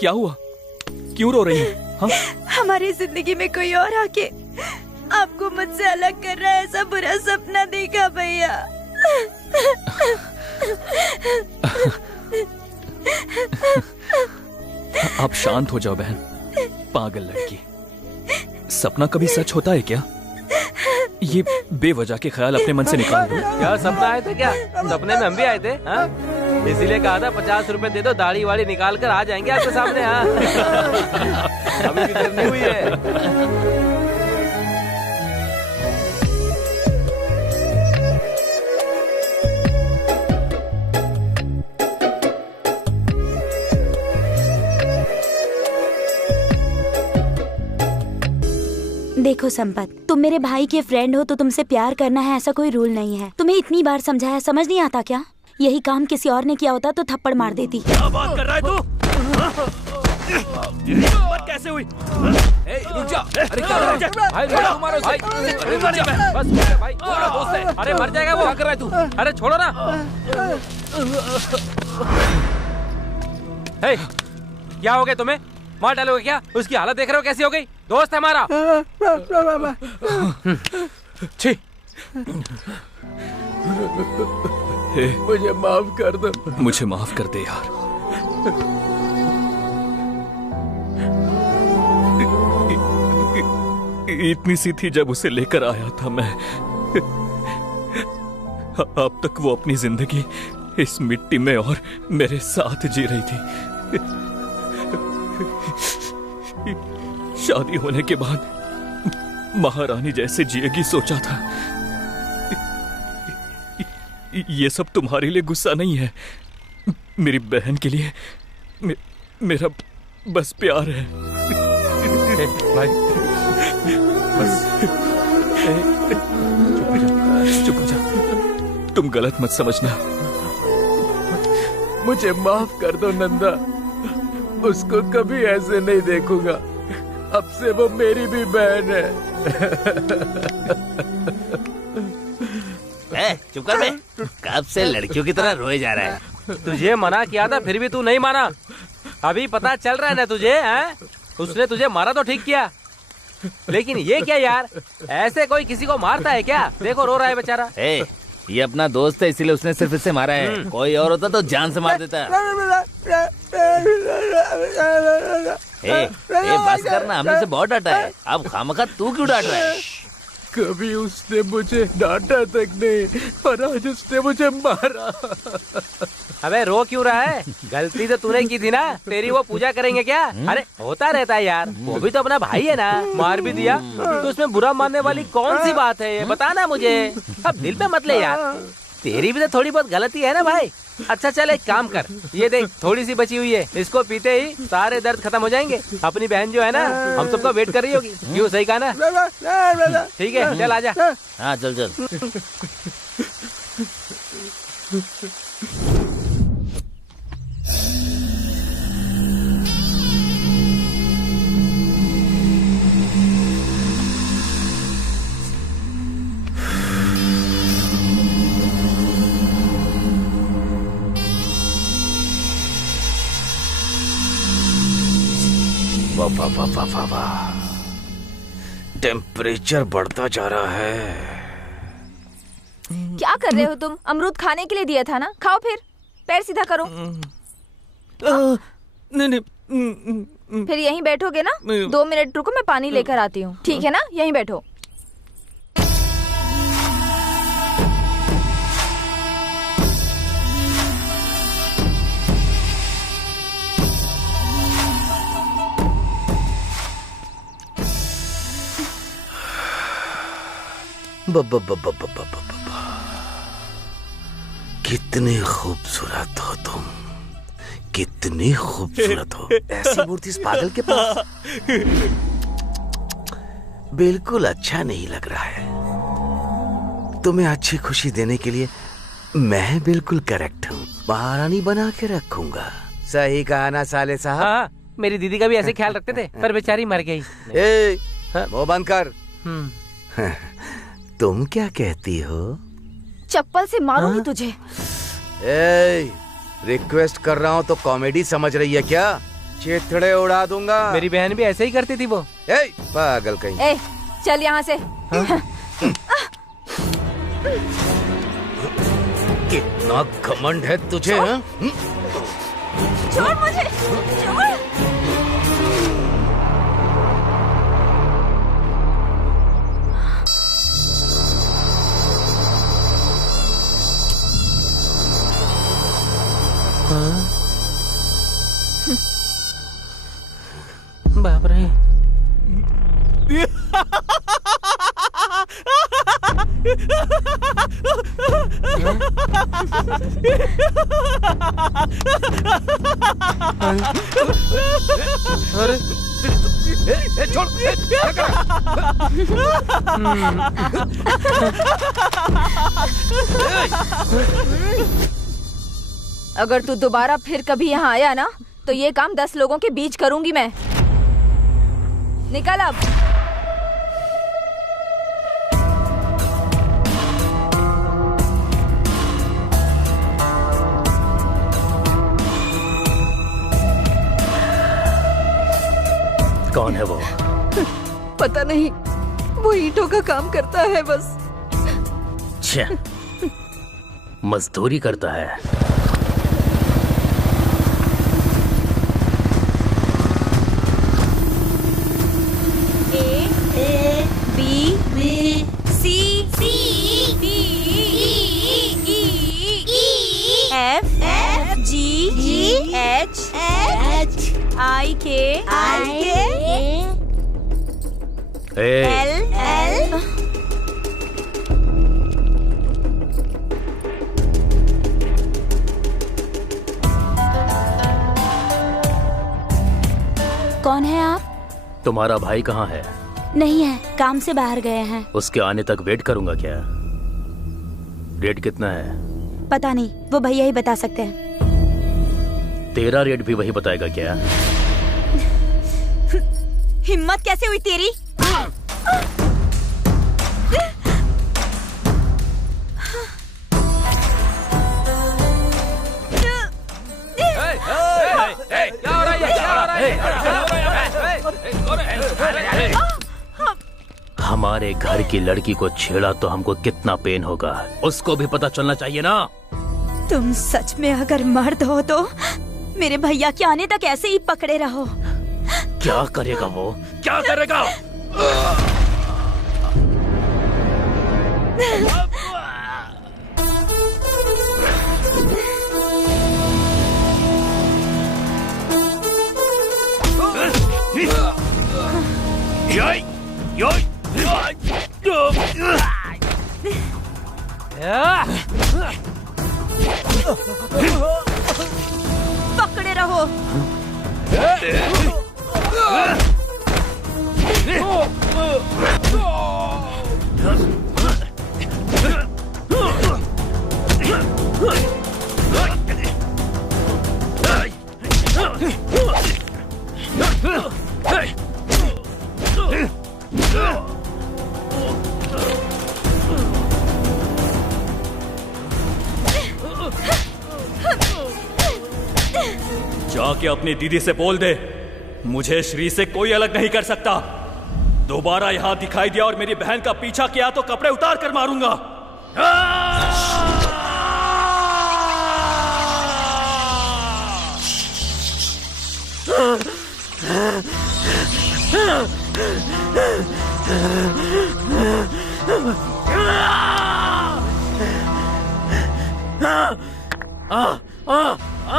क्या हुआ? क्यों रो रही है? हाँ? हमारी जिंदगी में कोई और आके आपको मुझसे अलग कर रहा है, ऐसा बुरा सपना देखा भैया। आप शांत हो जाओ बहन। पागल लड़की, सपना कभी सच होता है क्या? ये बेवजह के ख्याल अपने मन से निकाल दो। क्या सपना आए थे क्या? सपने में हम भी आए थे। हाँ, इसीलिए कहा था 50 रुपए दे दो, दाढ़ी वाड़ी निकाल कर आ जाएंगे आपके सामने। हाँ, अभी भी देर नहीं हुई है। देखो संपत, तुम मेरे भाई के फ्रेंड हो तो तुमसे प्यार करना है ऐसा कोई रूल नहीं है। तुम्हें इतनी बार समझाया, समझ नहीं आता क्या? यही काम किसी और ने किया होता तो थप्पड़ मार देती। क्या बात कर रहा है तू? मत कैसे हुई? रुक जा। अरे क्या कर रहा है? भाई रुक मारो भाई। अरे रुक जा बस भाई, मेरा दोस्त है। अरे मर जाएगा वो। क्या कर रहा है तू? अरे छोड़ो ना। हे, क्या हो गया तुम्हें? मार डालोगे क्या? उसकी हालत देख रहे हो कैसी हो गई? दोस्त है हमारा। छी, मुझे माफ कर दो। मुझे माफ कर दे यार। इतनी सी थी जब उसे लेकर आया था मैं। अब तक वो अपनी जिंदगी इस मिट्टी में और मेरे साथ जी रही थी। शादी होने के बाद महारानी जैसे जिएगी सोचा था। ये सब तुम्हारे लिए गुस्सा नहीं है, मेरी बहन के लिए मेरा बस प्यार है। भाई बस चुप हो जा। तुम गलत मत समझना। मुझे माफ कर दो नंदा, उसको कभी ऐसे नहीं देखूंगा। अब से वो मेरी भी बहन है। चुप कर बे। कब से लड़कियों की तरह रोए जा रहा है? तुझे मना किया था फिर भी तू नहीं माना। अभी पता चल रहा है ना तुझे? हैं? उसने तुझे मारा तो ठीक किया, लेकिन ये क्या यार, ऐसे कोई किसी को मारता है क्या? देखो रो रहा है बेचारा। ये अपना दोस्त है इसीलिए उसने सिर्फ इससे मारा है, कोई और होता तो जान से मार देता। बस करना, हमने उसे बहुत डांटा है, अब खामखा तू क्यों डांट रहा है? कभी उसने मुझे डांटा तक नहीं, पर आज उसने मुझे मारा। अबे रो क्यों रहा है? गलती तो तूने की थी ना, तेरी वो पूजा करेंगे क्या? अरे होता रहता है यार, वो भी तो अपना भाई है ना, मार भी दिया तो उसमें बुरा मानने वाली कौन सी बात है, ये बताना मुझे। अब दिल पे मत ले यार, तेरी भी तो थोड़ी बहुत गलती है ना भाई। अच्छा चल एक काम कर, ये देख थोड़ी सी बची हुई है, इसको पीते ही सारे दर्द खत्म हो जाएंगे। अपनी बहन जो है ना, हम सबको वेट कर रही होगी, क्यों सही कहा ना? ठीक है चल आजा। हाँ चल चल। वाह, टेम्परेचर बढ़ता जा रहा है। क्या कर रहे हो तुम? अमरूद खाने के लिए दिया था ना, खाओ फिर। पैर सीधा करो। नहीं। फिर यहीं बैठोगे ना? 2 मिनट रुको, मैं पानी लेकर आती हूँ, ठीक है ना? यहीं बैठो। कितने खूबसूरत हो तुम, कितनी खूबसूरत हो। ऐसी मूर्ति इस पागल के पास बिल्कुल अच्छा नहीं लग रहा है। तुम्हें अच्छी खुशी देने के लिए मैं बिल्कुल करेक्ट हूँ, महारानी बना के रखूंगा। सही कहा ना साले साहब? हाँ, मेरी दीदी का भी ऐसे ख्याल रखते थे, पर बेचारी मर गई। वो बंद कर। तुम क्या कहती हो? चप्पल से मारूंगी तुझे। रिक्वेस्ट कर रहा हूँ तो कॉमेडी समझ रही है क्या? चेथड़े उड़ा दूंगा। मेरी बहन भी ऐसे ही करती थी वो। पागल कहीं। चल यहाँ से। कितना घमंड है तुझे? छोड़ मुझे, छोड़। बाप रे। अरे छोड़। अगर तू दोबारा फिर कभी यहाँ आया ना, तो ये काम 10 लोगों के बीच करूंगी मैं। निकल अब। कौन है वो? पता नहीं, वो ईंटों का काम करता है बस। छे, मजदूरी करता है। I-K L कौन है आप? तुम्हारा भाई कहाँ है? नहीं है, काम से बाहर गए हैं। उसके आने तक वेट करूंगा क्या? रेट कितना है? पता नहीं, वो भैया ही बता सकते हैं। तेरा रेट भी वही बताएगा क्या? हिम्मत कैसे हुई तेरी? हमारे घर की लड़की को छेड़ा तो हमको कितना पेन होगा, उसको भी पता चलना चाहिए ना। तुम सच में अगर मर्द हो तो मेरे भैया के आने तक ऐसे ही पकड़े रहो। क्या करेगा वो, क्या करेगा? पकड़े रहो। जाके अपनी दीदी से बोल दे, मुझे श्री से कोई अलग नहीं कर सकता। दोबारा यहां दिखाई दिया और मेरी बहन का पीछा किया तो कपड़े उतार कर मारूंगा।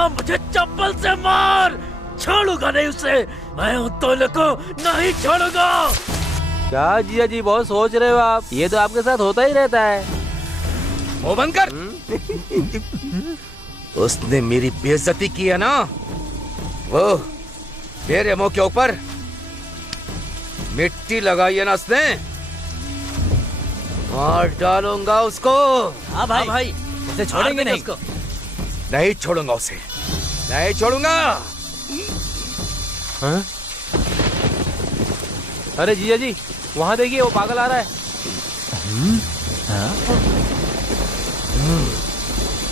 मुझे चप्पल से मार, छोड़ूंगा नहीं उसे, मैं उन दोनों को नहीं छोड़ूंगा। क्या जिया जी बहुत सोच रहे हो आप, ये तो आपके साथ होता ही रहता है। मुंह बंद कर। उसने मेरी बेइज्जती की है ना, वो मेरे मुंह के ऊपर मिट्टी लगाई है ना उसने, मार डालूंगा उसको। हाँ भाई, उसे छोड़ेंगे नहीं। उसको नहीं छोड़ूंगा, उसे नहीं छोड़ूंगा। हाँ? अरे जिया जी वहाँ देखिए, वो पागल आ रहा है।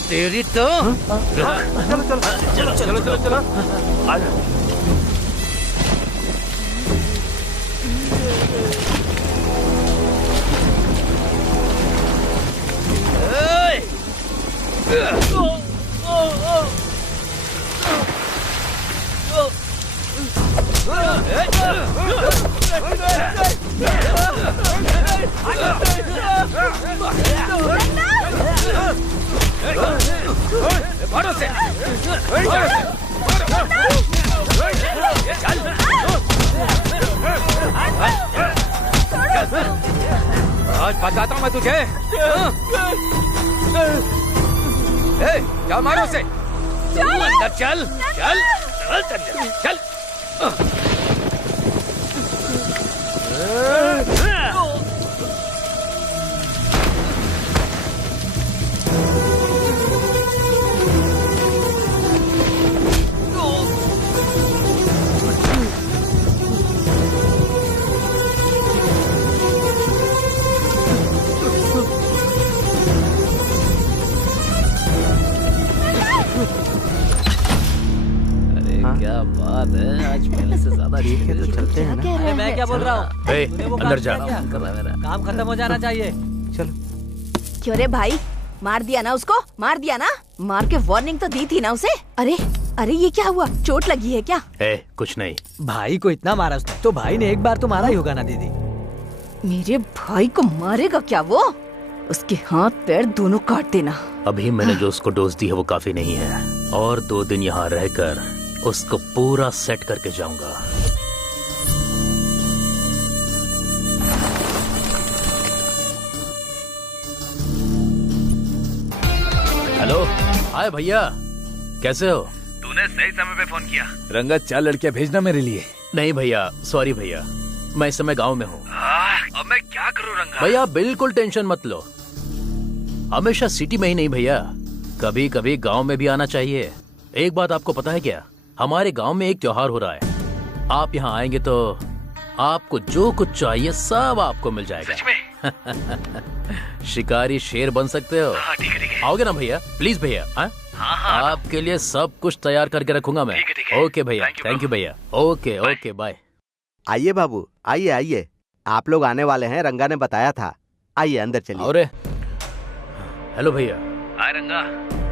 तेरी तो चलो चलो चलो चलो चलो चलो आ जा। आज बताता हूँ मैं तुझे। क्या मारो उसे, अंदर चल चल चल चल। क्या बात है, आज पहले से ज्यादा ठीक है तो चलते हैं ना। अरे मैं क्या बोल रहा हूँ, अंदर जा। काम खत्म हो जाना चाहिए। चलो। क्यों रे भाई, मार दिया ना उसको, मार दिया ना, मार के वार्निंग तो दी थी ना उसे। अरे अरे ये क्या हुआ, चोट लगी है क्या? कुछ नहीं। भाई को इतना मारा उसने, तो भाई ने एक बार तो मारा ही होगा ना दीदी। मेरे भाई को मारेगा क्या वो? उसके हाथ पैर दोनों काट देना। अभी मैंने जो उसको डोज दी है वो काफी नहीं है, और 2 दिन यहाँ रहकर उसको पूरा सेट करके जाऊंगा। हेलो, हाय भैया, कैसे हो? तूने सही समय पे फोन किया। रंगत 4 लड़कियां भेजना मेरे लिए। नहीं भैया, सॉरी भैया, मैं इस समय गांव में हूँ। अब मैं क्या करूँ रंगा? भैया बिल्कुल टेंशन मत लो, हमेशा सिटी में ही नहीं भैया, कभी कभी गांव में भी आना चाहिए। एक बात आपको पता है क्या, हमारे गांव में एक त्योहार हो रहा है, आप यहाँ आएंगे तो आपको जो कुछ चाहिए सब आपको मिल जाएगा। सच में? शिकारी शेर बन सकते हो। हाँ, ठीक है। आओगे ना भैया, प्लीज भैया। हाँ? आपके लिए सब कुछ तैयार करके रखूंगा मैं। ठीक है। ओके भैया, थैंक यू भैया। Okay bye. आइए बाबू, आइए आइए। आप लोग आने वाले हैं, रंगा ने बताया था। आइए अंदर चलिए। अरे हेलो भैया। हाय रंगा।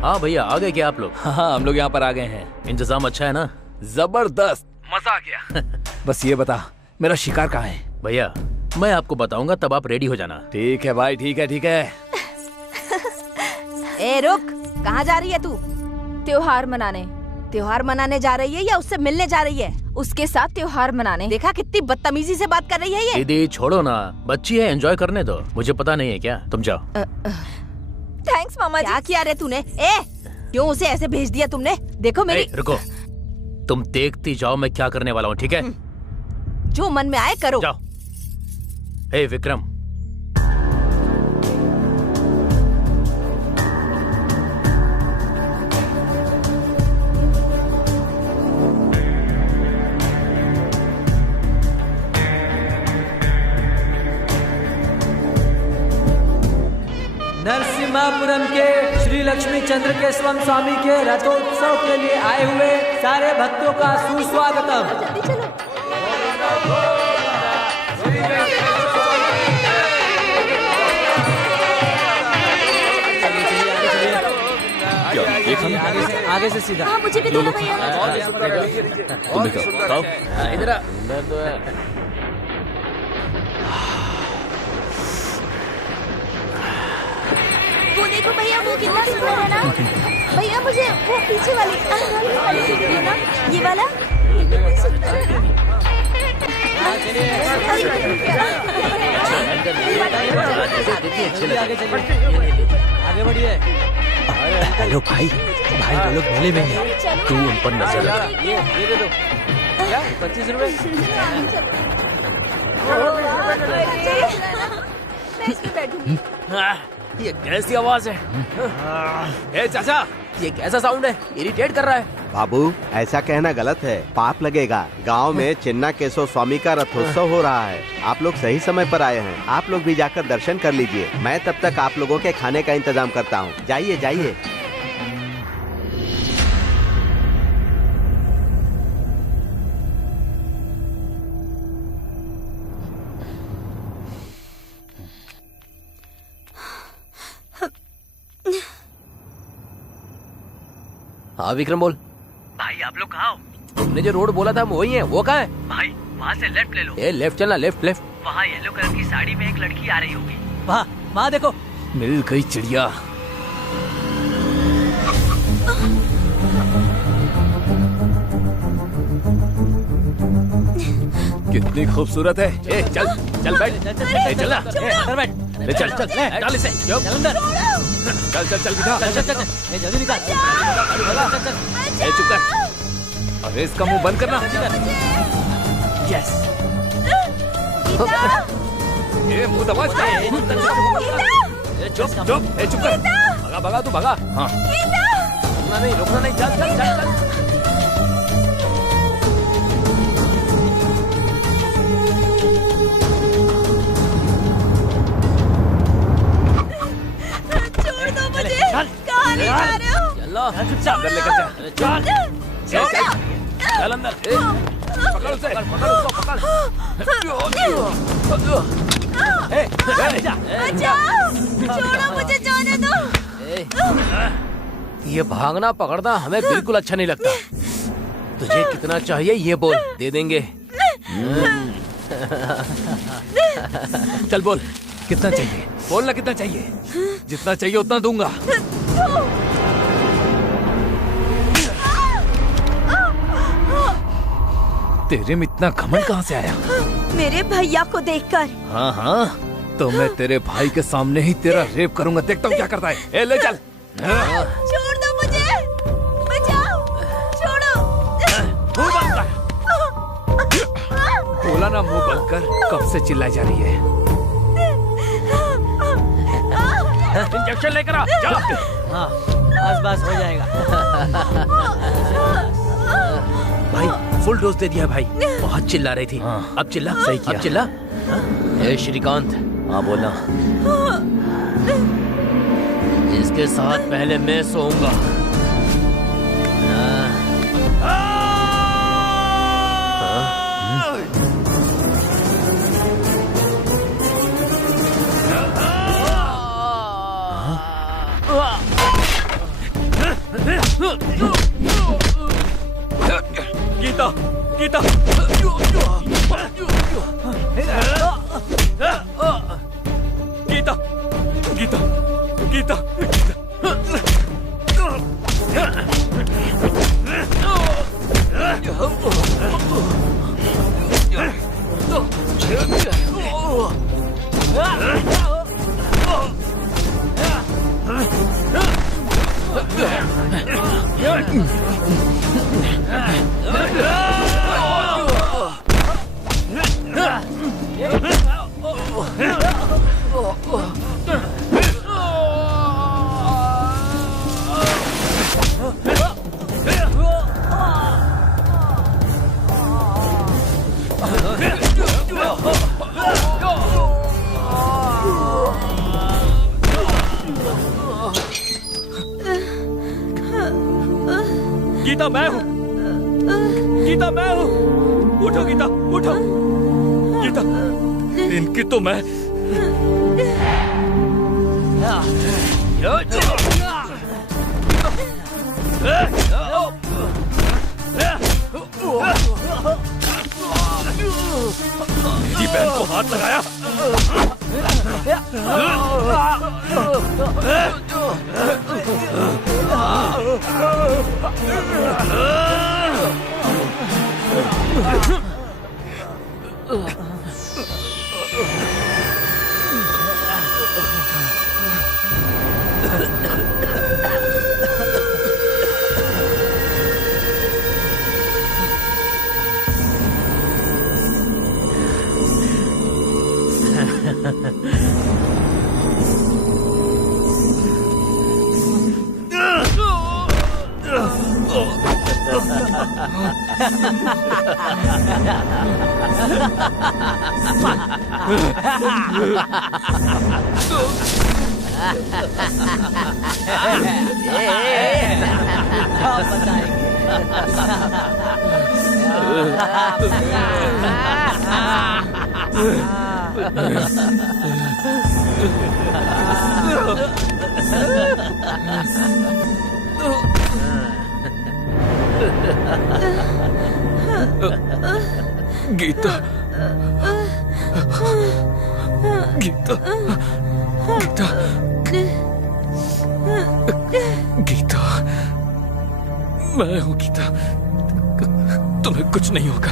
हाँ भैया, आ गए क्या आप लोग? हाँ, हम लोग यहाँ पर आ गए हैं। इंतजाम अच्छा है ना? जबरदस्त, मजा आ गया। बस ये बता, मेरा शिकार कहाँ है? भैया मैं आपको बताऊंगा, तब आप रेडी हो जाना। ठीक है भाई, ठीक है ठीक है। ए रुक, कहाँ जा रही है तू? त्योहार मनाने। त्योहार मनाने जा रही है या उससे मिलने जा रही है? उसके साथ त्योहार मनाने। देखा कितनी बदतमीजी से बात कर रही है ये। दीदी छोड़ो ना, बच्ची है, एंजॉय करने दो। मुझे पता नहीं है क्या, तुम जाओ। थैंक्स मामा जी। क्या किया रे तूने? ए क्यों उसे ऐसे भेज दिया तुमने? देखो मेरी। रुको, तुम देखती जाओ मैं क्या करने वाला हूँ, ठीक है? जो मन में आए करो। जाओ। हे विक्रम, नरसिम्हापुरम के श्री लक्ष्मी चंद्र केशवम स्वामी के रथोत्सव के लिए आए हुए सारे भक्तों का सुस्वागतम। जल्दी चलो। आगे से सीधा। हाँ, मुझे भी दो ना भैया। तुम भी खाओ। इधर आ। वो देखो भैया, वो कितना सुंदर है ना। भैया मुझे वो पीछे वाली देखिए ना, ये वाला। आगे बढ़िए। हेलो भाई, भाई वो लोग मेले में हैं। तू उन पर नजर रख। ये दे दो। क्या 25 रुपए? ये कैसी आवाज है? ए चाचा, ये कैसा साउंड है? इरिटेट कर रहा है। बाबू ऐसा कहना गलत है, पाप लगेगा। गांव में चिन्ना केशव स्वामी का रथोत्सव हो रहा है। आप लोग सही समय पर आए हैं। आप लोग भी जाकर दर्शन कर लीजिए। मैं तब तक आप लोगों के खाने का इंतजाम करता हूँ। जाइए जाइए। हाँ विक्रम बोल। भाई आप लोग कहाँ हो? तुमने जो रोड बोला था वही है, वो कहाँ है? भाई वहाँ से लेफ्ट ले लो। ए लेफ्ट चलना, लेफ्ट लेफ्ट। वहाँ येलो कलर की साड़ी में एक लड़की आ रही होगी। वहाँ देखो। मिल गई चिड़िया। कितनी खूबसूरत है। ए चल चल बैठ। ए चल ना, अंदर बैठ। ले चल चल, डाल इसे। चल अंदर। चल चल चल बिठा। चल चल चल। ए जल्दी निकाल। चल चल। ए चुप कर। अबे इसका मुंह बंद करना। यस। ए मुंह दबा इसका। चुप चुप। ए चुप कर। भगा भगा तू भगा। हाँ। रुकना नहीं, चल चल चल चल। कहाँ ले जा रहे हो? चलो अंदर लेकर जा। चल चल अंदर। पकड़ उसे, पकड़ उसको, पकड़। छोड़ो मुझे, जाने दो। ये भागना पकड़ना हमें बिल्कुल अच्छा नहीं लगता। तुझे कितना चाहिए ये बोल, दे देंगे। चल बोल, कितना चाहिए? बोलना कितना चाहिए? जितना चाहिए उतना दूंगा। तेरे में इतना घमंड कहाँ से आया? मेरे भैया को देखकर। हाँ हाँ, तो मैं तेरे भाई के सामने ही तेरा रेप करूंगा। देखता हूँ क्या करता है। ए ले चल। छोड़ दो मुझे, बचाओ, छोड़ो। मुंह बंद कर। बोला ना मुंह बंद कर। कब से चिल्लाई जा रही है? इंजेक्शन लेकर आ। जा। हाँ बस बस हो जाएगा। भाई फुल डोज दे दिया भाई। बहुत चिल्ला रही थी। अब चिल्ला। सही किया। अब चिल्ला। ए श्रीकांत। हाँ बोलना। इसके साथ पहले मैं सोऊंगा। गीता मैं हूँ, गीता मैं हूँ। उठो गीता, उठो गीता। इनकी तो मैं मेरी बहन को हाथ लगाया। गीता, गीता, गीता, गीता, मैं हूँ गीता। तुम्हें कुछ नहीं होगा।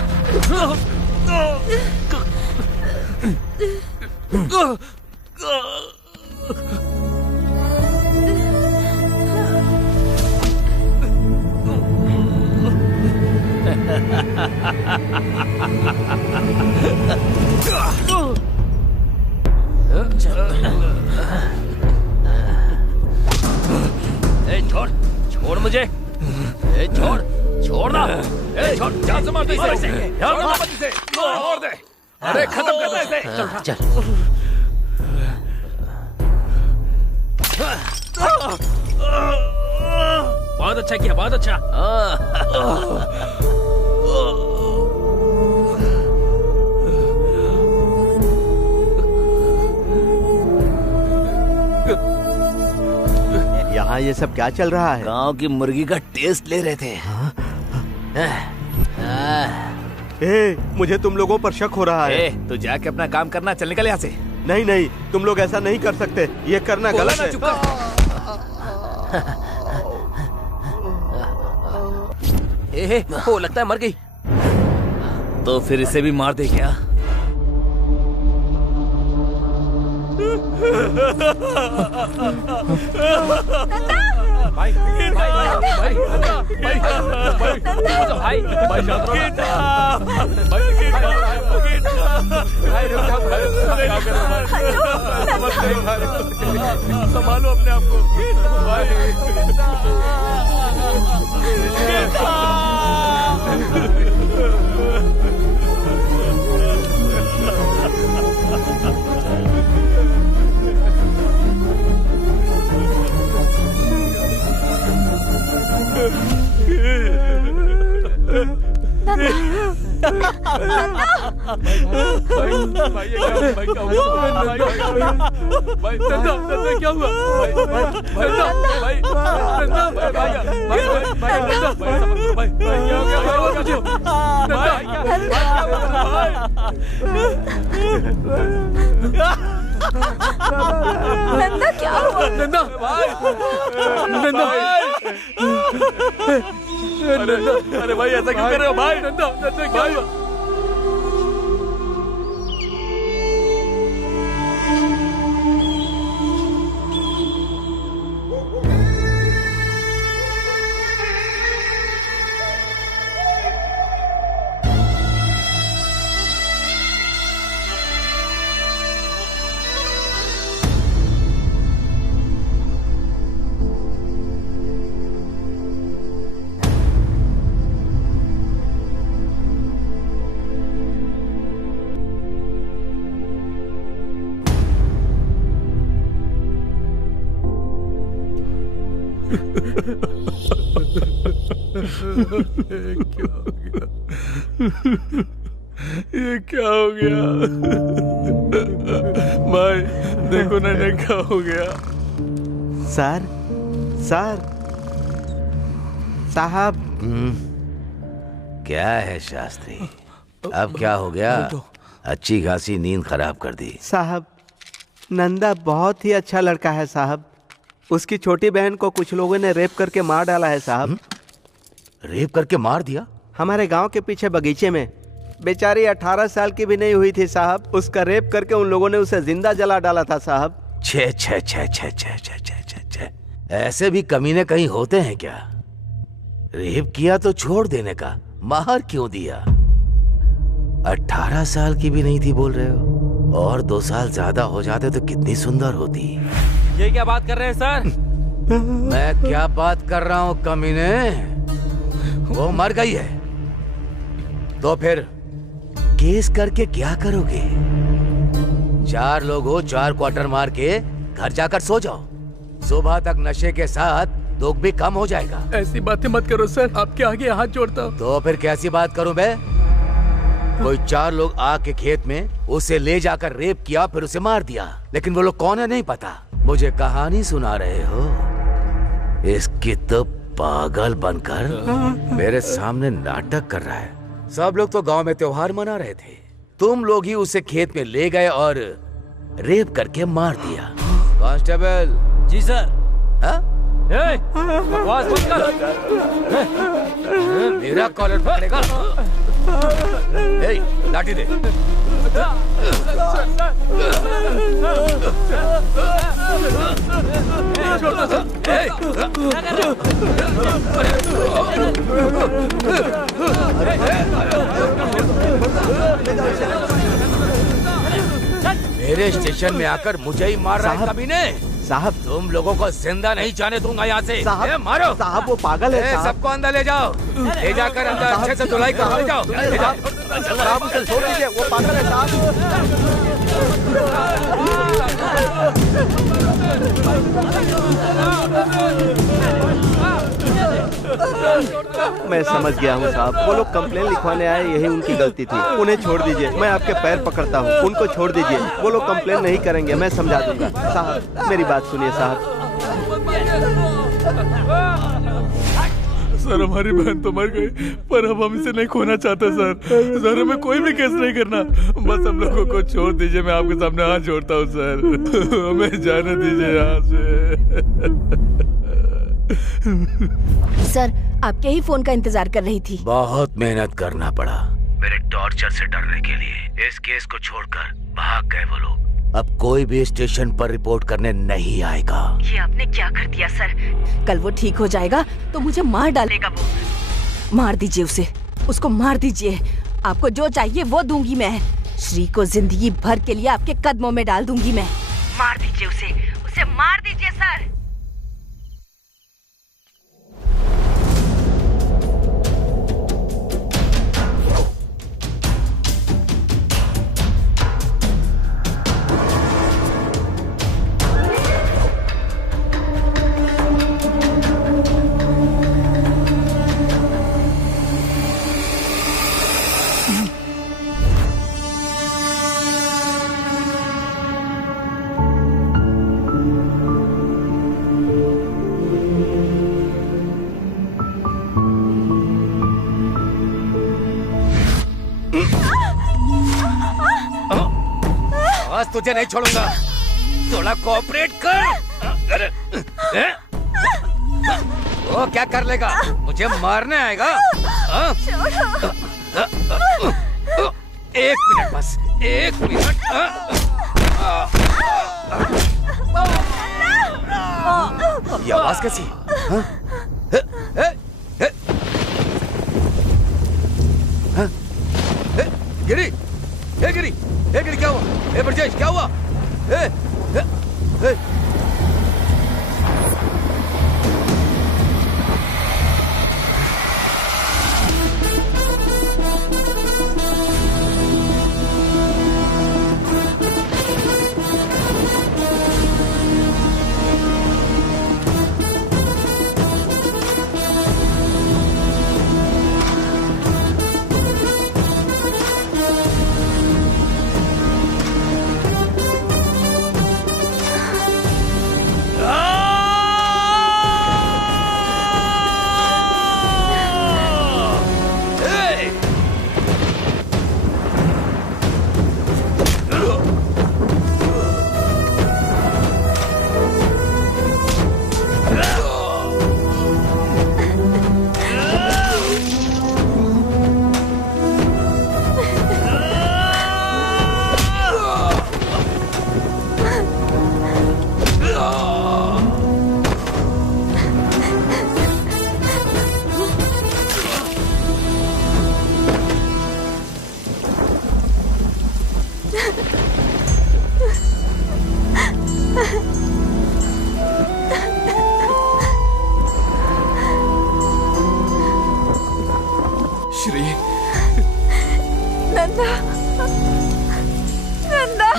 छोड़, छोड़ मुझे। छोड़, छोड़ ना। छोड़, जान से मार दे इसे। और दे। अरे खत्म कर दे इसे। चल। बहुत अच्छा किया, बहुत अच्छा। यहाँ ये सब क्या चल रहा है? गांव की मुर्गी का टेस्ट ले रहे थे। मुझे तुम लोगों पर शक हो रहा है। तू जाके अपना काम करना, चल निकल यहाँ से। नहीं नहीं, तुम लोग ऐसा नहीं कर सकते, ये करना गलत है। वो लगता है मर गई। तो फिर इसे भी मार दे क्या? भाई भाई भाई संभालो अपने आप को। क्या हुआ? नंदा क्या हुआ? नंदा, नंदा, अरे भाई ऐसा क्यों कर रहे हो भाई? नंदा, नंदा क्या हुआ? ये क्या हो गया? भाई देखो ना ये क्या हो गया? सर, सर, साहब। क्या है शास्त्री? अब क्या हो गया? अच्छी खासी नींद खराब कर दी। साहब, नंदा बहुत ही अच्छा लड़का है साहब। उसकी छोटी बहन को कुछ लोगों ने रेप करके मार डाला है साहब। रेप करके मार दिया? हमारे गांव के पीछे बगीचे में। बेचारी 18 साल की भी नहीं हुई थी साहब। उसका रेप करके उन लोगों ने उसे जिंदा जला डाला था साहब। छे छे छे छे छे छे छे छे छे। ऐसे भी कमीने कहीं होते हैं क्या? रेप किया तो छोड़ देने का, मार क्यों दिया? 18 साल की भी नहीं थी बोल रहे हो? और 2 साल ज्यादा हो जाते तो कितनी सुंदर होती। ये क्या बात कर रहे हैं सर? मैं क्या बात कर रहा हूँ कमीने? वो मर गई है तो फिर केस करके क्या करोगे? 4 लोग हो, 4 क्वार्टर मार के घर जाकर सो जाओ। सुबह तक नशे के साथ दुख भी कम हो जाएगा। ऐसी बातें मत करो सर, आपके आगे हाथ जोड़ता हूँ। तो फिर कैसी बात करूं मैं? कोई 4 लोग आके खेत में उसे ले जाकर रेप किया, फिर उसे मार दिया। लेकिन वो लोग कौन है नहीं पता। मुझे कहानी सुना रहे हो? इसकी तो पागल बनकर मेरे सामने नाटक कर रहा है। सब लोग तो गांव में त्योहार मना रहे थे, तुम लोग ही उसे खेत में ले गए और रेप करके मार दिया। कांस्टेबल। जी सर। हाँ? बकवास मत कर। मेरा कॉलर पकड़ेगा? लाठी दे। मेरे स्टेशन में आकर मुझे ही मार रहा है कमीने। साहब, तुम लोगों को जिंदा नहीं जाने दूंगा यहाँ से। साहब, मारो। साहब वो पागल है साहब। सबको अंदर ले जाओ, ले जाकर अंदर अच्छे से धुलाई कर ले जाओ। साहब उसे छोड़ दीजिए, वो पागल है साहब। मैं समझ गया हूँ साहब, वो लोग कंप्लेन लिखवाने आए, यही उनकी गलती थी। उन्हें छोड़ दीजिए, मैं आपके पैर पकड़ता हूँ। उनको छोड़ दीजिए, वो लोग कंप्लेन नहीं करेंगे, मैं समझा दूंगा। साहब मेरी बात सुनिए साहब। सर हमारी बहन तो मर गई, पर अब हम इसे नहीं खोना चाहते सर। सर हमें कोई भी केस नहीं करना, बस हम लोगों को छोड़ दीजिए। मैं आपके सामने हाथ जोड़ता हूँ सर, हमें जाने दीजिए यहाँ से। सर आपके ही फोन का इंतजार कर रही थी। बहुत मेहनत करना पड़ा मेरे टॉर्चर से डरने के लिए। इस केस को छोड़कर भाग गए वो लोग। अब कोई भी स्टेशन पर रिपोर्ट करने नहीं आएगा। ये आपने क्या कर दिया सर? कल वो ठीक हो जाएगा तो मुझे मार डालेगा वो। मार दीजिए उसे, उसको मार दीजिए। आपको जो चाहिए वो दूंगी मैं। श्री को जिंदगी भर के लिए आपके कदमों में डाल दूंगी मैं। मार दीजिए उसे मार दीजिए सर। तुझे नहीं छोड़ूंगा, थोड़ा कोऑपरेट कर। वो क्या कर लेगा? मुझे मारने आएगा? एक मिनट बस, एक मिनट। ये आवाज कैसी? गिरी, गिरी, गिरी, क्या हुआ? ब्रजेश क्या हुआ? श्री, नंदा, नंदा।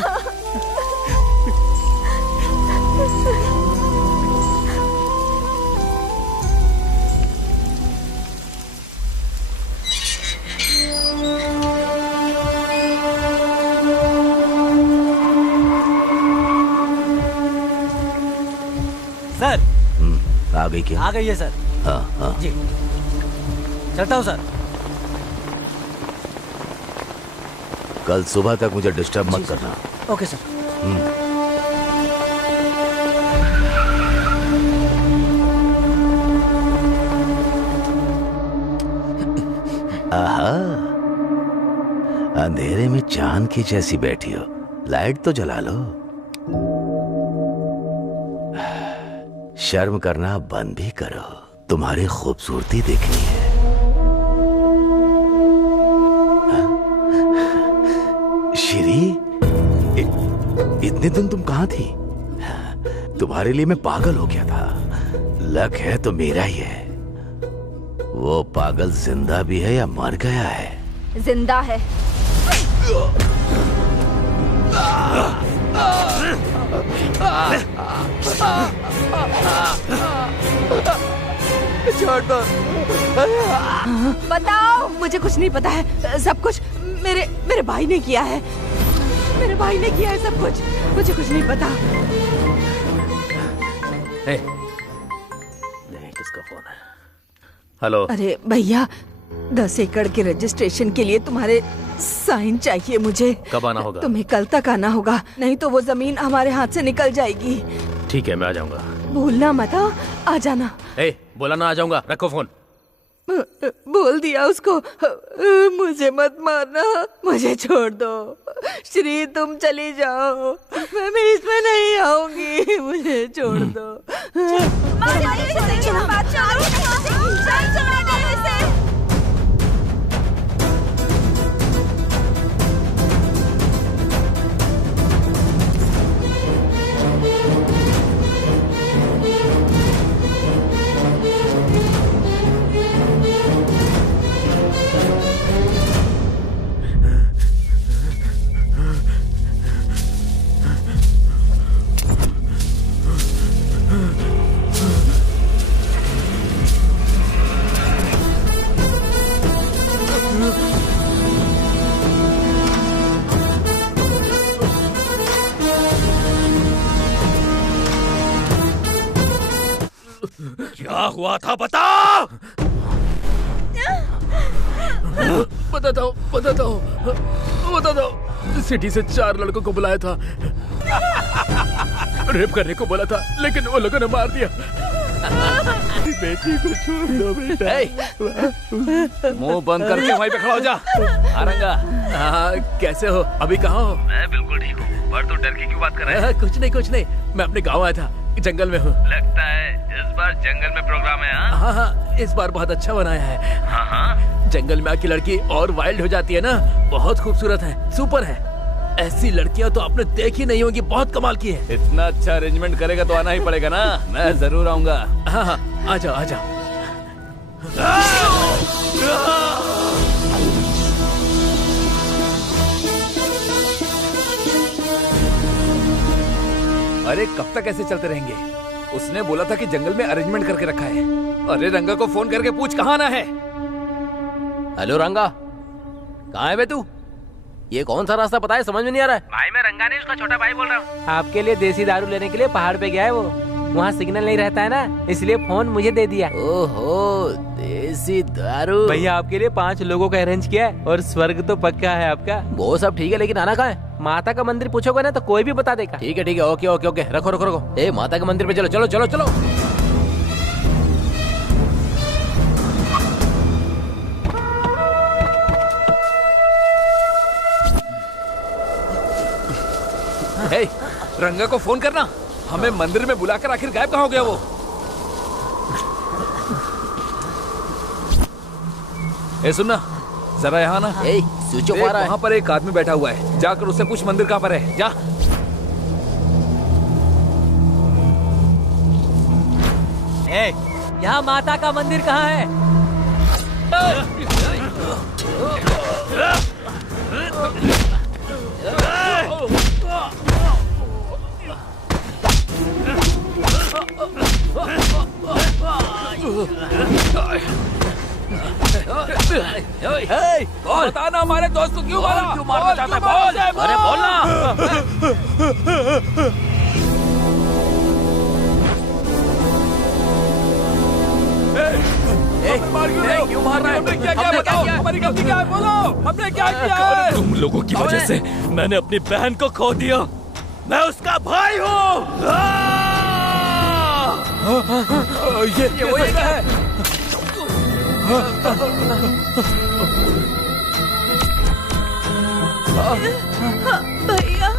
सर आ गई क्या? आ गई है सर। हाँ हाँ जी, चलता हूँ सर। कल सुबह तक मुझे डिस्टर्ब मत करना। Okay sir. आहा, अंधेरे में चांद की जैसी बैठी हो, लाइट तो जला लो। शर्म करना बंद भी करो, तुम्हारी खूबसूरती देखनी है। श्री, इतने दिन तुम कहाँ थी? तुम्हारे लिए मैं पागल हो गया था। लक है तो मेरा ही है। वो पागल जिंदा भी है या मर गया है? जिंदा है। छोड़ दो। बताओ। मुझे कुछ नहीं पता है। सब कुछ मेरे भाई ने किया है। मेरे भाई ने किया है सब कुछ। मुझे कुछ नहीं पता। किसका फोन है? हेलो। अरे भैया, 10 एकड़ के रजिस्ट्रेशन के लिए तुम्हारे साइन चाहिए मुझे। कब आना होगा? तुम्हें कल तक आना होगा, नहीं तो वो जमीन हमारे हाथ से निकल जाएगी। ठीक है, मैं आ जाऊंगा। भूलना मत, आ जाना। बोला ना आ जाऊंगा। रखो फोन। बोल दिया उसको। मुझे मत मारना, मुझे छोड़ दो। श्री, तुम चली जाओ, मैं भी इसमें नहीं आऊंगी। मुझे छोड़ दो। क्या हुआ था बता। बताता हूँ। सिटी से 4 लड़कों को बुलाया था। रेप करने को बोला था, लेकिन वो लोगों ने मार दिया। बेटी को छोड़ दो बेटा। मुंह बंद करके वहीं पे खड़ा हो जा। आरंगा, कैसे हो? अभी कहाँ हो? मैं बिल्कुल ठीक हूँ, पर तू डर के क्यों बात कर रहा है? कुछ नहीं, मैं अपने गाँव आया था, जंगल में हूँ। लगता है इस बार जंगल में प्रोग्राम है। हाँ, इस बार बहुत अच्छा बनाया है। हाँ, जंगल में आके लड़की और वाइल्ड हो जाती है ना, बहुत खूबसूरत है, सुपर है। ऐसी लड़कियां तो आपने देखी नहीं होगी, बहुत कमाल की है। इतना अच्छा अरेंजमेंट करेगा तो आना ही पड़ेगा ना। मैं जरूर आऊंगा। हाँ, आ जाओ। अरे कब तक ऐसे चलते रहेंगे? उसने बोला था कि जंगल में अरेंजमेंट करके रखा है। अरे रंगा को फोन करके पूछ कहाँ आना है। हेलो रंगा, कहाँ है बे तू? ये कौन सा रास्ता पता है? समझ में नहीं आ रहा है। भाई मैं रंगा नहीं, उसका छोटा भाई बोल रहा हूँ। आपके लिए देसी दारू लेने के लिए पहाड़ पे गया है वो। वहाँ सिग्नल नहीं रहता है ना, इसलिए फोन मुझे दे दिया। ओहो, देसी दारू। भैया आपके लिए 5 लोगों का अरेंज किया है, और स्वर्ग तो पक्का है आपका। वो सब ठीक है, लेकिन आना कहाँ है? माता का मंदिर पूछोगे ना तो कोई भी बता देगा। ठीक है, ओके। रखो। माता के मंदिर पे चलो। रंगा को फोन करना। हमें मंदिर में बुलाकर आखिर गायब कहाँ हो गया वो? सुनना जरा यहाँ ना। स्विच ऑफ आ रहा है। वहाँ पर एक आदमी बैठा हुआ है, जाकर उससे पूछ मंदिर कहाँ पर है। जा। यहाँ माता का मंदिर कहाँ है? बताना हमारे दोस्त को क्यों मारा? क्यों मारना चाहता है? बोल! अरे बोलना! क्यों मार रहा है? हमने क्या किया? बताओ, हमारी गलती क्या है? बोलो, हमने क्या किया है? तुम लोगों की वजह से मैंने अपनी बहन को खो दिया। मैं उसका भाई हूँ। ये वही है। भैया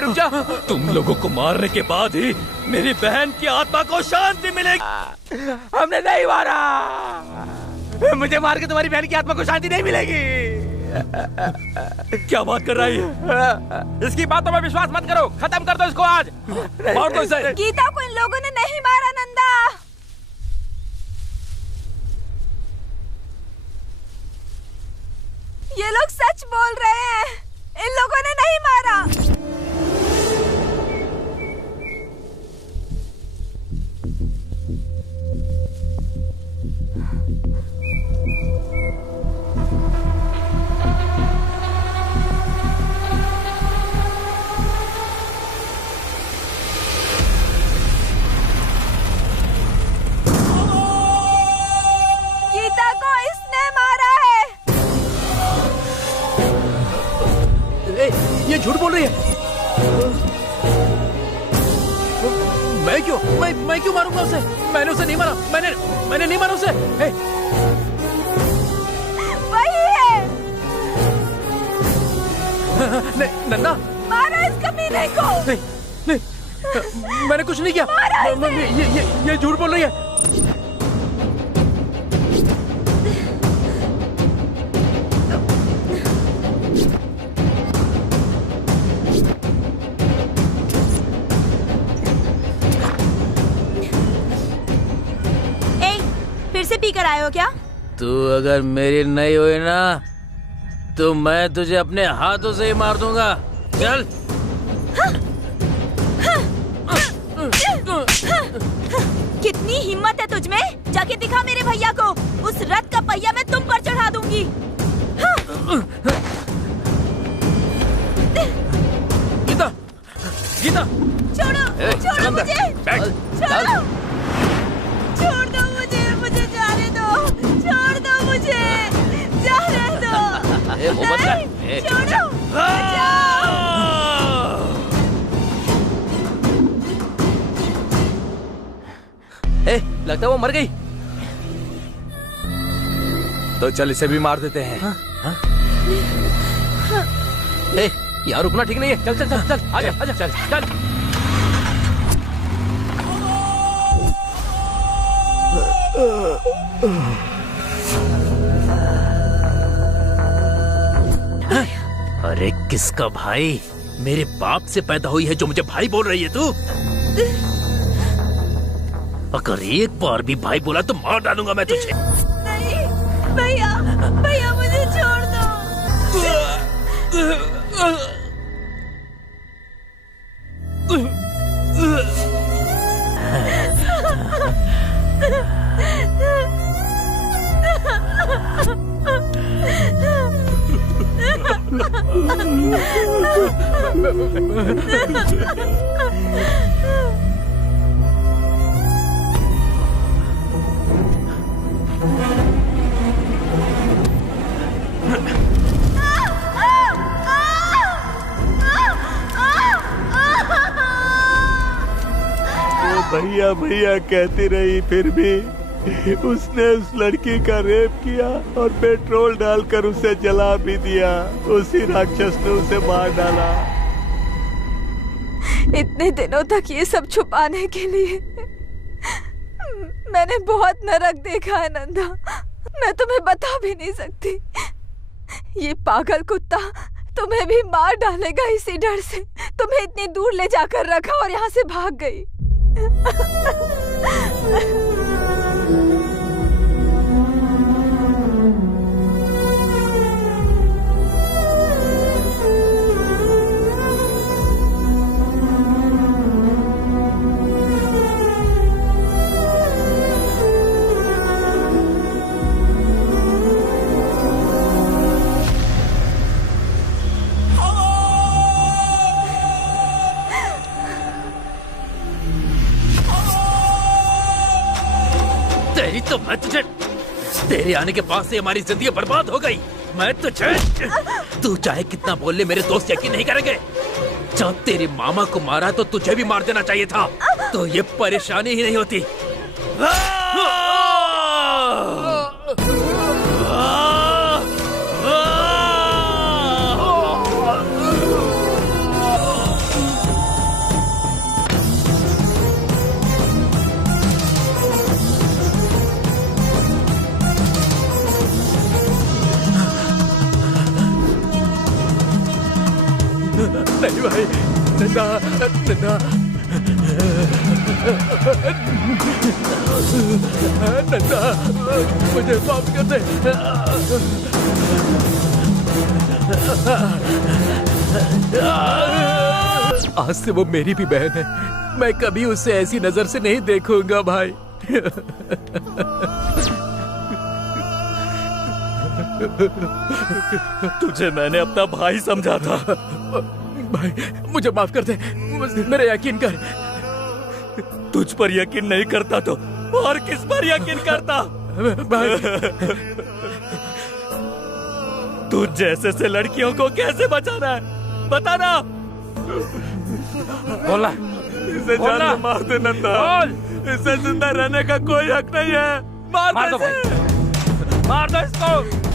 रुक जा। तुम लोगों को मारने के बाद ही मेरी बहन की आत्मा को शांति मिलेगी। हमने नहीं मारा। मुझे मार के तुम्हारी बहन की आत्मा को शांति नहीं मिलेगी। क्या बात कर रही है? इसकी बातों में विश्वास मत करो। खत्म कर दो इसको आज। मार दो इसे। गीता को इन लोगों ने नहीं मारा नंदा। ये लोग सच बोल रहे हैं। इन लोगों ने नहीं मारा। गीता को इसने मारा है। ये झूठ बोल रही है। मैं क्यों मारूंगा उसे? मैंने उसे नहीं मारा। मैंने नहीं मारा उसे। वही है। नन्ना मारा इस कमीने को। नहीं, मैंने कुछ नहीं किया। ये झूठ बोल रही है। फिर से पी कर आए हो क्या? तू अगर मेरी नहीं हुई ना तो मैं तुझे अपने हाथों से ही मार दूंगा। चल। कितनी हिम्मत है तुझमें? जाके दिखा मेरे भैया को। उस रथ का पहिया मैं तुम पर चढ़ा दूंगी। गीता, गीता, छोड़ो, छोड़ो मुझे। छोड़ो, छोड़ दो मुझे, मुझे जाने दो। छोड़ दो मुझे, जाने दो। नहीं, छोड़ो, बचाओ। लगता है वो मर गई। तो चल इसे भी मार देते हैं। यार रुकना ठीक नहीं है। चल चल चल चल आजा आजा चल चल। अरे किसका भाई? मेरे बाप से पैदा हुई है जो मुझे भाई बोल रही है तू? अगर एक बार भी भाई बोला तो मार डालूंगा मैं तुझे। नहीं भैया, भैया मुझे छोड़ दो। भैया भैया कहती रही, फिर भी उसने उस लड़की का रेप किया और पेट्रोल डालकर उसे जला भी दिया। उसी राक्षस ने उसे मार डाला। इतने दिनों तक ये सब छुपाने के लिए मैंने बहुत नरक देखा है नंदा। मैं तुम्हें बता भी नहीं सकती। ये पागल कुत्ता तुम्हें भी मार डालेगा, इसी डर से तुम्हें इतनी दूर ले जाकर रखा और यहाँ से भाग गई। तेरी तो मैं तुझे, तेरे आने के बाद से हमारी जिंदगी बर्बाद हो गई। मैं तुझे, तू चाहे कितना बोल ले, मेरे दोस्त यकीन नहीं करेंगे। जब तेरे मामा को मारा तो तुझे भी मार देना चाहिए था, तो ये परेशानी ही नहीं होती। नहीं भाई, नंदा, नंदा, नंदा, मुझे माफ कर दे। आज से वो मेरी भी बहन है, मैं कभी उसे ऐसी नजर से नहीं देखूंगा भाई। तुझे मैंने अपना भाई समझा था। भाई मुझे माफ कर दे, मेरे यकीन कर। तुझ पर यकीन नहीं करता तो और किस पर यकीन करता? भाई तुझ जैसे से लड़कियों को कैसे बचाना है, बताना। बोला, इसे जान से मार दे नंदा। इसे जिंदा रहने का कोई हक नहीं है। मार दो भाई, मार दो इसको।